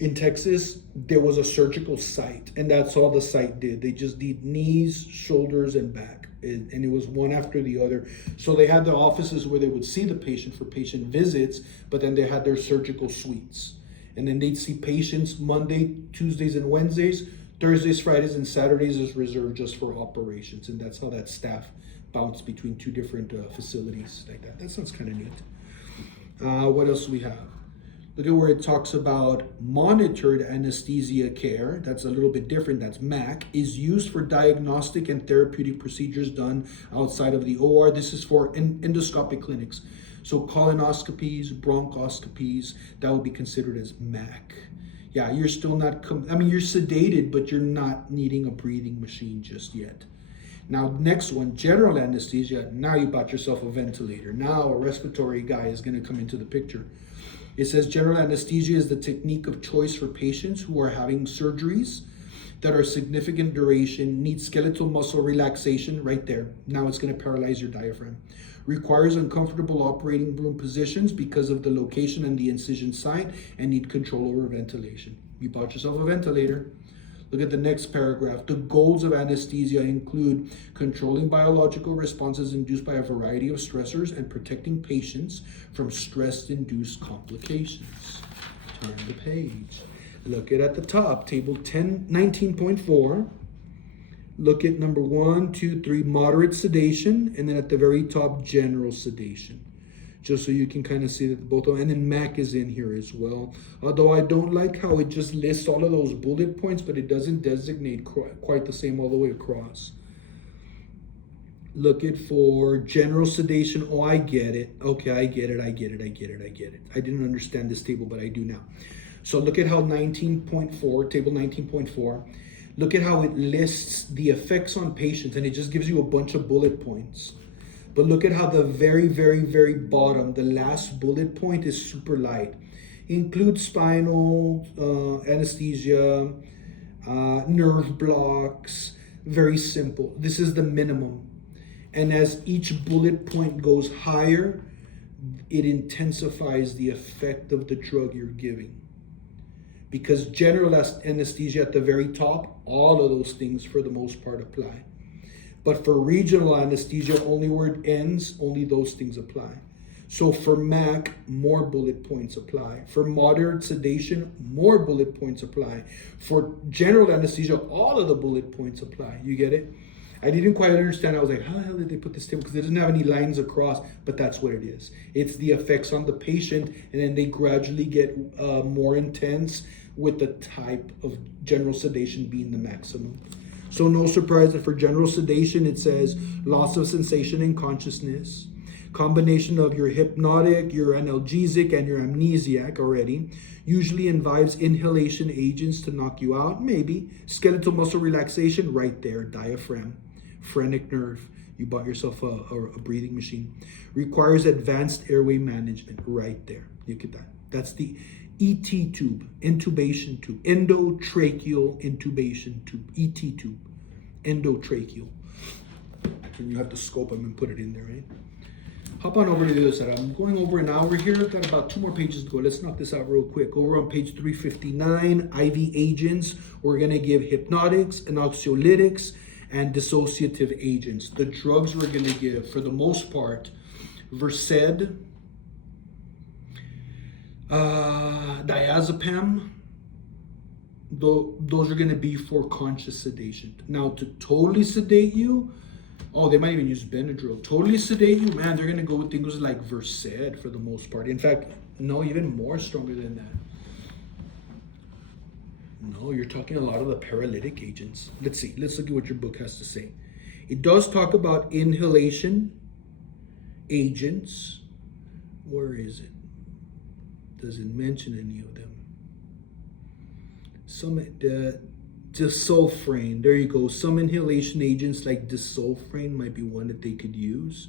in Texas, there was a surgical site, and that's all the site did. They just did knees, shoulders, and back, and it was one after the other. So they had the offices where they would see the patient for patient visits, but then they had their surgical suites. And then they'd see patients Monday, Tuesdays, and Wednesdays. Thursdays, Fridays, and Saturdays is reserved just for operations, and that's how that staff bounced between two different facilities like that. That sounds kind of neat. What else do we have? Look at where it talks about monitored anesthesia care. That's a little bit different. That's MAC, is used for diagnostic and therapeutic procedures done outside of the OR. This is for endoscopic clinics. So colonoscopies, bronchoscopies, that would be considered as MAC. Yeah, you're still not, you're sedated, but you're not needing a breathing machine just yet. Now, next one, general anesthesia. Now you bought yourself a ventilator. Now a respiratory guy is going to come into the picture. It says general anesthesia is the technique of choice for patients who are having surgeries that are significant duration, need skeletal muscle relaxation right there. Now it's going to paralyze your diaphragm. Requires uncomfortable operating room positions because of the location and the incision site, and need control over ventilation. You bought yourself a ventilator. Look at the next paragraph. The goals of anesthesia include controlling biological responses induced by a variety of stressors and protecting patients from stress-induced complications. Turn the page. Look at the top, table 19.4. Look at number 1, 2, 3, moderate sedation, and then at the very top, general sedation. Just so you can kind of see that both of them, and then MAC is in here as well. Although I don't like how it just lists all of those bullet points, but it doesn't designate quite the same all the way across. Look at for general sedation. Oh, I get it. Okay, I get it. I didn't understand this table, but I do now. So look at how 19.4, table 19.4, look at how it lists the effects on patients, and it just gives you a bunch of bullet points. But look at how the very, very, very bottom, the last bullet point is super light. Includes spinal, anesthesia, nerve blocks, very simple. This is the minimum. And as each bullet point goes higher, it intensifies the effect of the drug you're giving. Because general anesthesia at the very top, all of those things for the most part apply. But for regional anesthesia, only where it ends, only those things apply. So for MAC, more bullet points apply. For moderate sedation, more bullet points apply. For general anesthesia, all of the bullet points apply. You get it? I didn't quite understand. I was like, how the hell did they put this table? Because it doesn't have any lines across, but that's what it is. It's the effects on the patient, and then they gradually get more intense with the type of general sedation being the maximum. So no surprise that for general sedation, it says loss of sensation and consciousness, combination of your hypnotic, your analgesic, and your amnesiac already, usually involves inhalation agents to knock you out, maybe. Skeletal muscle relaxation, right there, diaphragm, phrenic nerve. You bought yourself a breathing machine. Requires advanced airway management, right there. Look at that. That's the ET tube, intubation tube, endotracheal intubation tube, ET tube, endotracheal. And you have to scope them and put it in there, right? Hop on over to the other side. I'm going over an hour here. I've got about 2 more pages to go. Let's knock this out real quick. Over on page 359, IV agents. We're going to give hypnotics, anxiolytics, and dissociative agents. The drugs we're going to give, for the most part, Versed, diazepam, those are going to be for conscious sedation. Now, to totally sedate you, they might even use Benadryl. Totally sedate you, man, they're going to go with things like Versed for the most part. In fact, no, even more stronger than that. No, you're talking a lot of the paralytic agents. Let's see. Let's look at what your book has to say. It does talk about inhalation agents. Where is it? Doesn't mention any of them. Some disulfiram. There you go. Some inhalation agents like disulfiram might be one that they could use.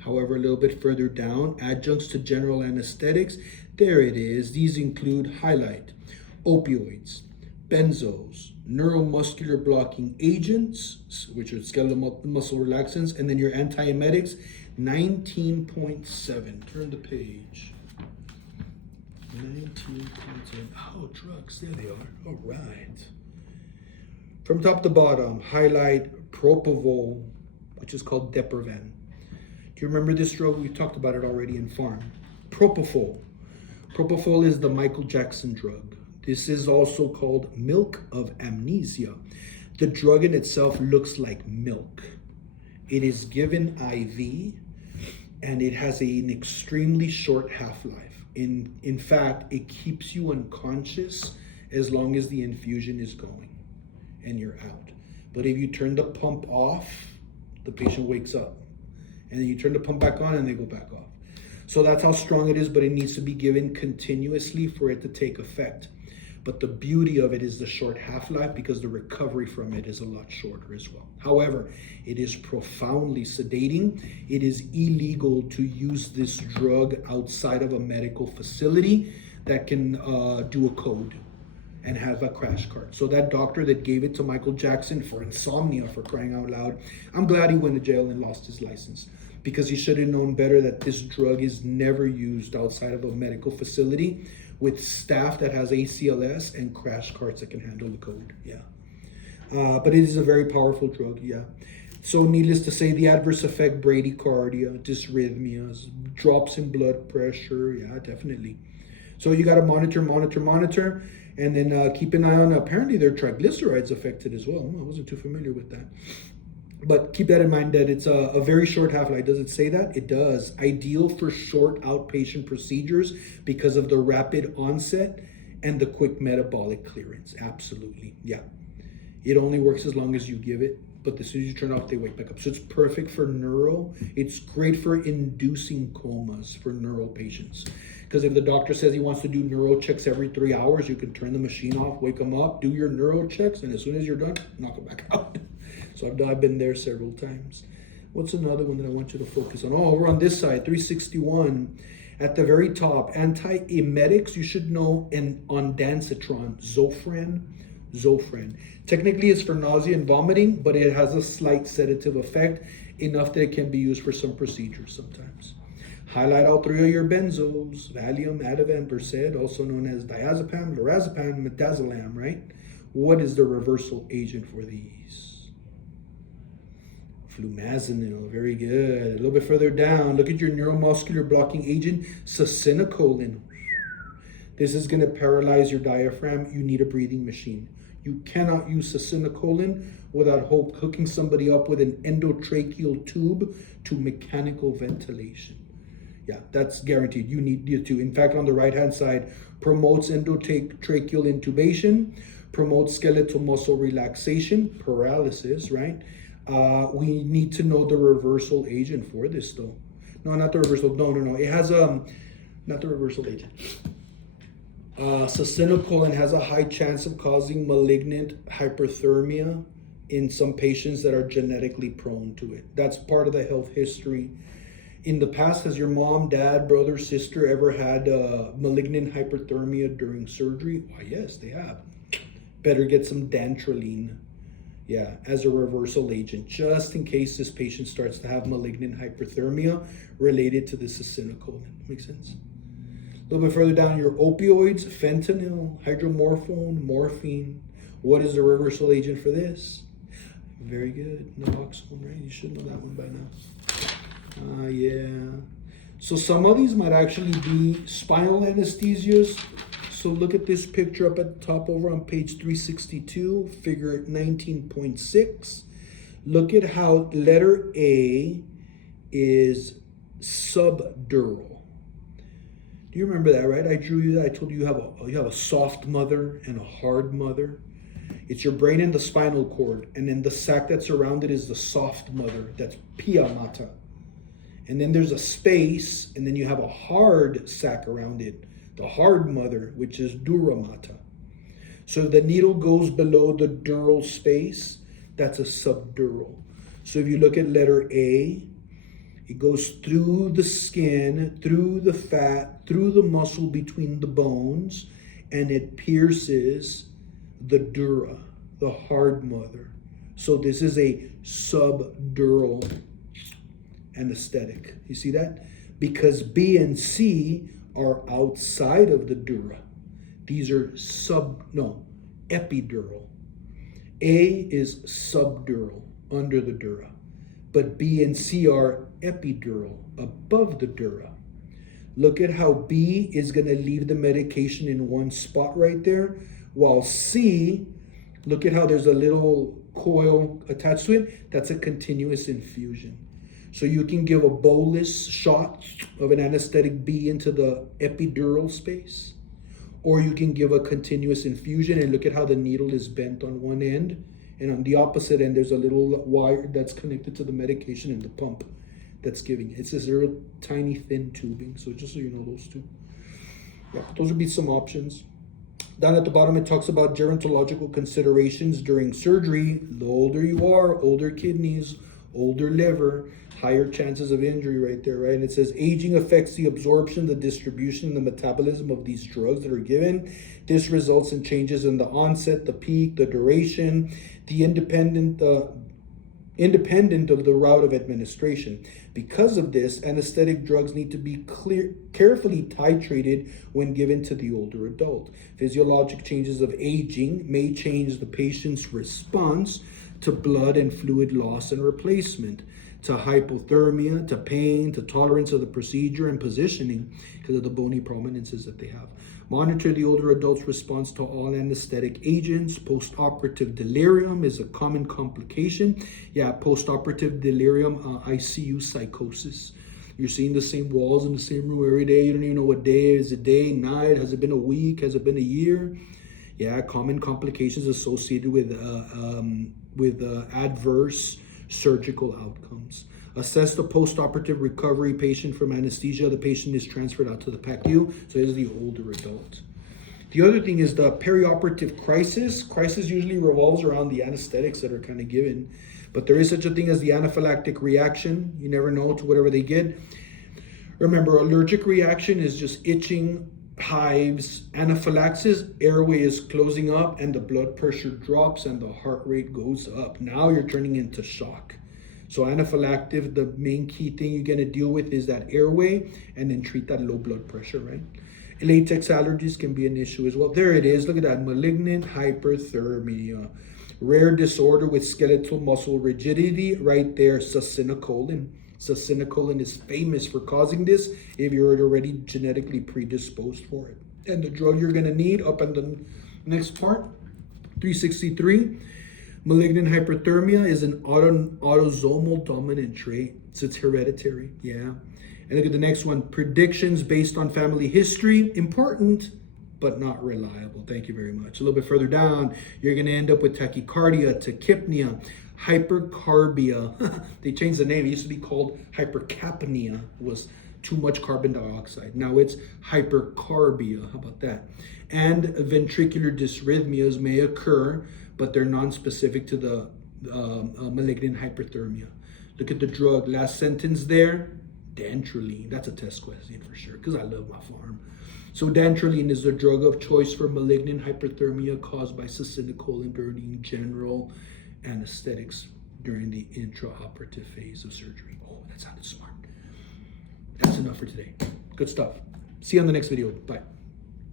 However, a little bit further down, adjuncts to general anesthetics. There it is. These include highlight, opioids, benzos, neuromuscular blocking agents, which are skeletal muscle relaxants, and then your antiemetics. 19.7. Turn the page. 19.7. Oh, drugs. There they are. All right. From top to bottom, highlight propofol, which is called Deprivan. Do you remember this drug? We talked about it already in Farm. Propofol. Propofol is the Michael Jackson drug. This is also called milk of amnesia. The drug in itself looks like milk. It is given IV, and it has an extremely short half-life. In fact, it keeps you unconscious as long as the infusion is going and you're out. But if you turn the pump off, the patient wakes up. And then you turn the pump back on and they go back off. So that's how strong it is, but it needs to be given continuously for it to take effect. But the beauty of it is the short half-life, because the recovery from it is a lot shorter as well. However, it is profoundly sedating. It is illegal to use this drug outside of a medical facility that can do a code. and have a crash cart. So that doctor that gave it to Michael Jackson for insomnia, for crying out loud, I'm glad he went to jail and lost his license, because he should have known better that this drug is never used outside of a medical facility with staff that has ACLS and crash carts that can handle the code. Yeah. But it is a very powerful drug. Yeah. So needless to say, the adverse effect, bradycardia, dysrhythmias, drops in blood pressure. Yeah, definitely. So you got to monitor, and then keep an eye on, apparently their triglycerides affected as well. I wasn't too familiar with that. But keep that in mind that it's a very short half-life. Does it say that? It does. Ideal for short outpatient procedures because of the rapid onset and the quick metabolic clearance. Absolutely. Yeah. It only works as long as you give it, but as soon as you turn it off, they wake back up. So it's perfect for neuro. It's great for inducing comas for neuro patients. Because if the doctor says he wants to do neuro checks every 3 hours, you can turn the machine off, wake them up, do your neuro checks, and as soon as you're done, knock it back out. So I've been there several times. What's another one that I want you to focus on? Oh, over on this side, 361. At the very top, antiemetics, you should know, and ondansetron, Zofran. Technically, it's for nausea and vomiting, but it has a slight sedative effect, enough that it can be used for some procedures sometimes. Highlight all three of your benzos, Valium, Ativan, Versed, also known as diazepam, lorazepam, midazolam, right? What is the reversal agent for these? Flumazenil, very good. A little bit further down, look at your neuromuscular blocking agent, succinylcholine. This is going to paralyze your diaphragm. You need a breathing machine. You cannot use succinylcholine without hooking somebody up with an endotracheal tube to mechanical ventilation. Yeah, that's guaranteed. You need to. In fact, on the right-hand side, promotes endotracheal intubation, promotes skeletal muscle relaxation, paralysis, right? We need to know the reversal agent for this, though. No, not the reversal. No. It has not the reversal agent. Succinylcholine has a high chance of causing malignant hyperthermia in some patients that are genetically prone to it. That's part of the health history. In the past, has your mom, dad, brother, sister ever had malignant hyperthermia during surgery? Why, yes, they have. Better get some dantrolene, yeah, as a reversal agent, just in case this patient starts to have malignant hyperthermia related to the succinylcholine. Make sense? A little bit further down, your opioids, fentanyl, hydromorphone, morphine. What is the reversal agent for this? Very good. Naloxone, right? You should know that one by now. Yeah. So some of these might actually be spinal anesthesias. So look at this picture up at the top over on page 362, figure 19.6. Look at how letter A is subdural. Do you remember that, right? I drew you that. I told you you have a soft mother and a hard mother. It's your brain and the spinal cord, and then the sac that's around it is the soft mother. That's pia mater. And then there's a space, and then you have a hard sac around it, the hard mother, which is dura mater. So if the needle goes below the dural space, that's a subdural. So if you look at letter A, it goes through the skin, through the fat, through the muscle between the bones, and it pierces the dura, the hard mother. So this is a subdural anesthetic. You see that? Because B and C are outside of the dura. These are epidural. A is subdural, under the dura. But B and C are epidural, above the dura. Look at how B is going to leave the medication in one spot right there, while C, look at how there's a little coil attached to it. That's a continuous infusion. So you can give a bolus shot of an anesthetic B into the epidural space, or you can give a continuous infusion, and look at how the needle is bent on one end, and on the opposite end there's a little wire that's connected to the medication and the pump that's giving it. It's this little tiny thin tubing. So just so you know, those two. Yeah, those would be some options. Down at the bottom, it talks about gerontological considerations during surgery. The older you are, older kidneys, older liver, higher chances of injury right there, right? And it says aging affects the absorption, the distribution, and the metabolism of these drugs that are given. This results in changes in the onset, the peak, the duration, the independent of the route of administration. Because of this, anesthetic drugs need to be carefully titrated when given to the older adult. Physiologic changes of aging may change the patient's response to blood and fluid loss and replacement, to hypothermia, to pain, to tolerance of the procedure and positioning because of the bony prominences that they have. Monitor the older adult's response to all anesthetic agents. Post-operative delirium is a common complication. Yeah, post-operative delirium, ICU psychosis. You're seeing the same walls in the same room every day. You don't even know what day is it, day, night? Has it been a week? Has it been a year? Yeah, common complications associated with adverse surgical outcomes. Assess the post-operative recovery patient from anesthesia. The patient is transferred out to the PACU, so this is the older adult. The other thing is the perioperative crisis. Crisis usually revolves around the anesthetics that are kind of given, but there is such a thing as the anaphylactic reaction. You never know to whatever they get. Remember, allergic reaction is just itching, hives. Anaphylaxis, airway is closing up and the blood pressure drops and the heart rate goes up. Now you're turning into shock. So anaphylactic, the main key thing you're going to deal with is that airway and then treat that low blood pressure, right? Latex allergies can be an issue as well. There it is. Look at that. Malignant hyperthermia. Rare disorder with skeletal muscle rigidity right there. Succinylcholine. Succinylcholine is famous for causing this if you're already genetically predisposed for it. And the drug you're going to need up in the next part, 363. Malignant hyperthermia is an autosomal dominant trait. So it's hereditary. Yeah. And look at the next one. Predictions based on family history. Important, but not reliable. Thank you very much. A little bit further down, you're going to end up with tachycardia, tachypnea, hypercarbia. They changed the name. It used to be called hypercapnia. It was too much carbon dioxide. Now it's hypercarbia. How about that? And ventricular dysrhythmias may occur, but they're non-specific to the malignant hyperthermia. Look at the drug. Last sentence there. Dantrolene. That's a test question for sure because I love my farm. So dantrolene is the drug of choice for malignant hyperthermia caused by succinylcholine during general anesthetics during the intraoperative phase of surgery. Oh, that sounded smart. That's enough for today. Good stuff. See you on the next video. Bye.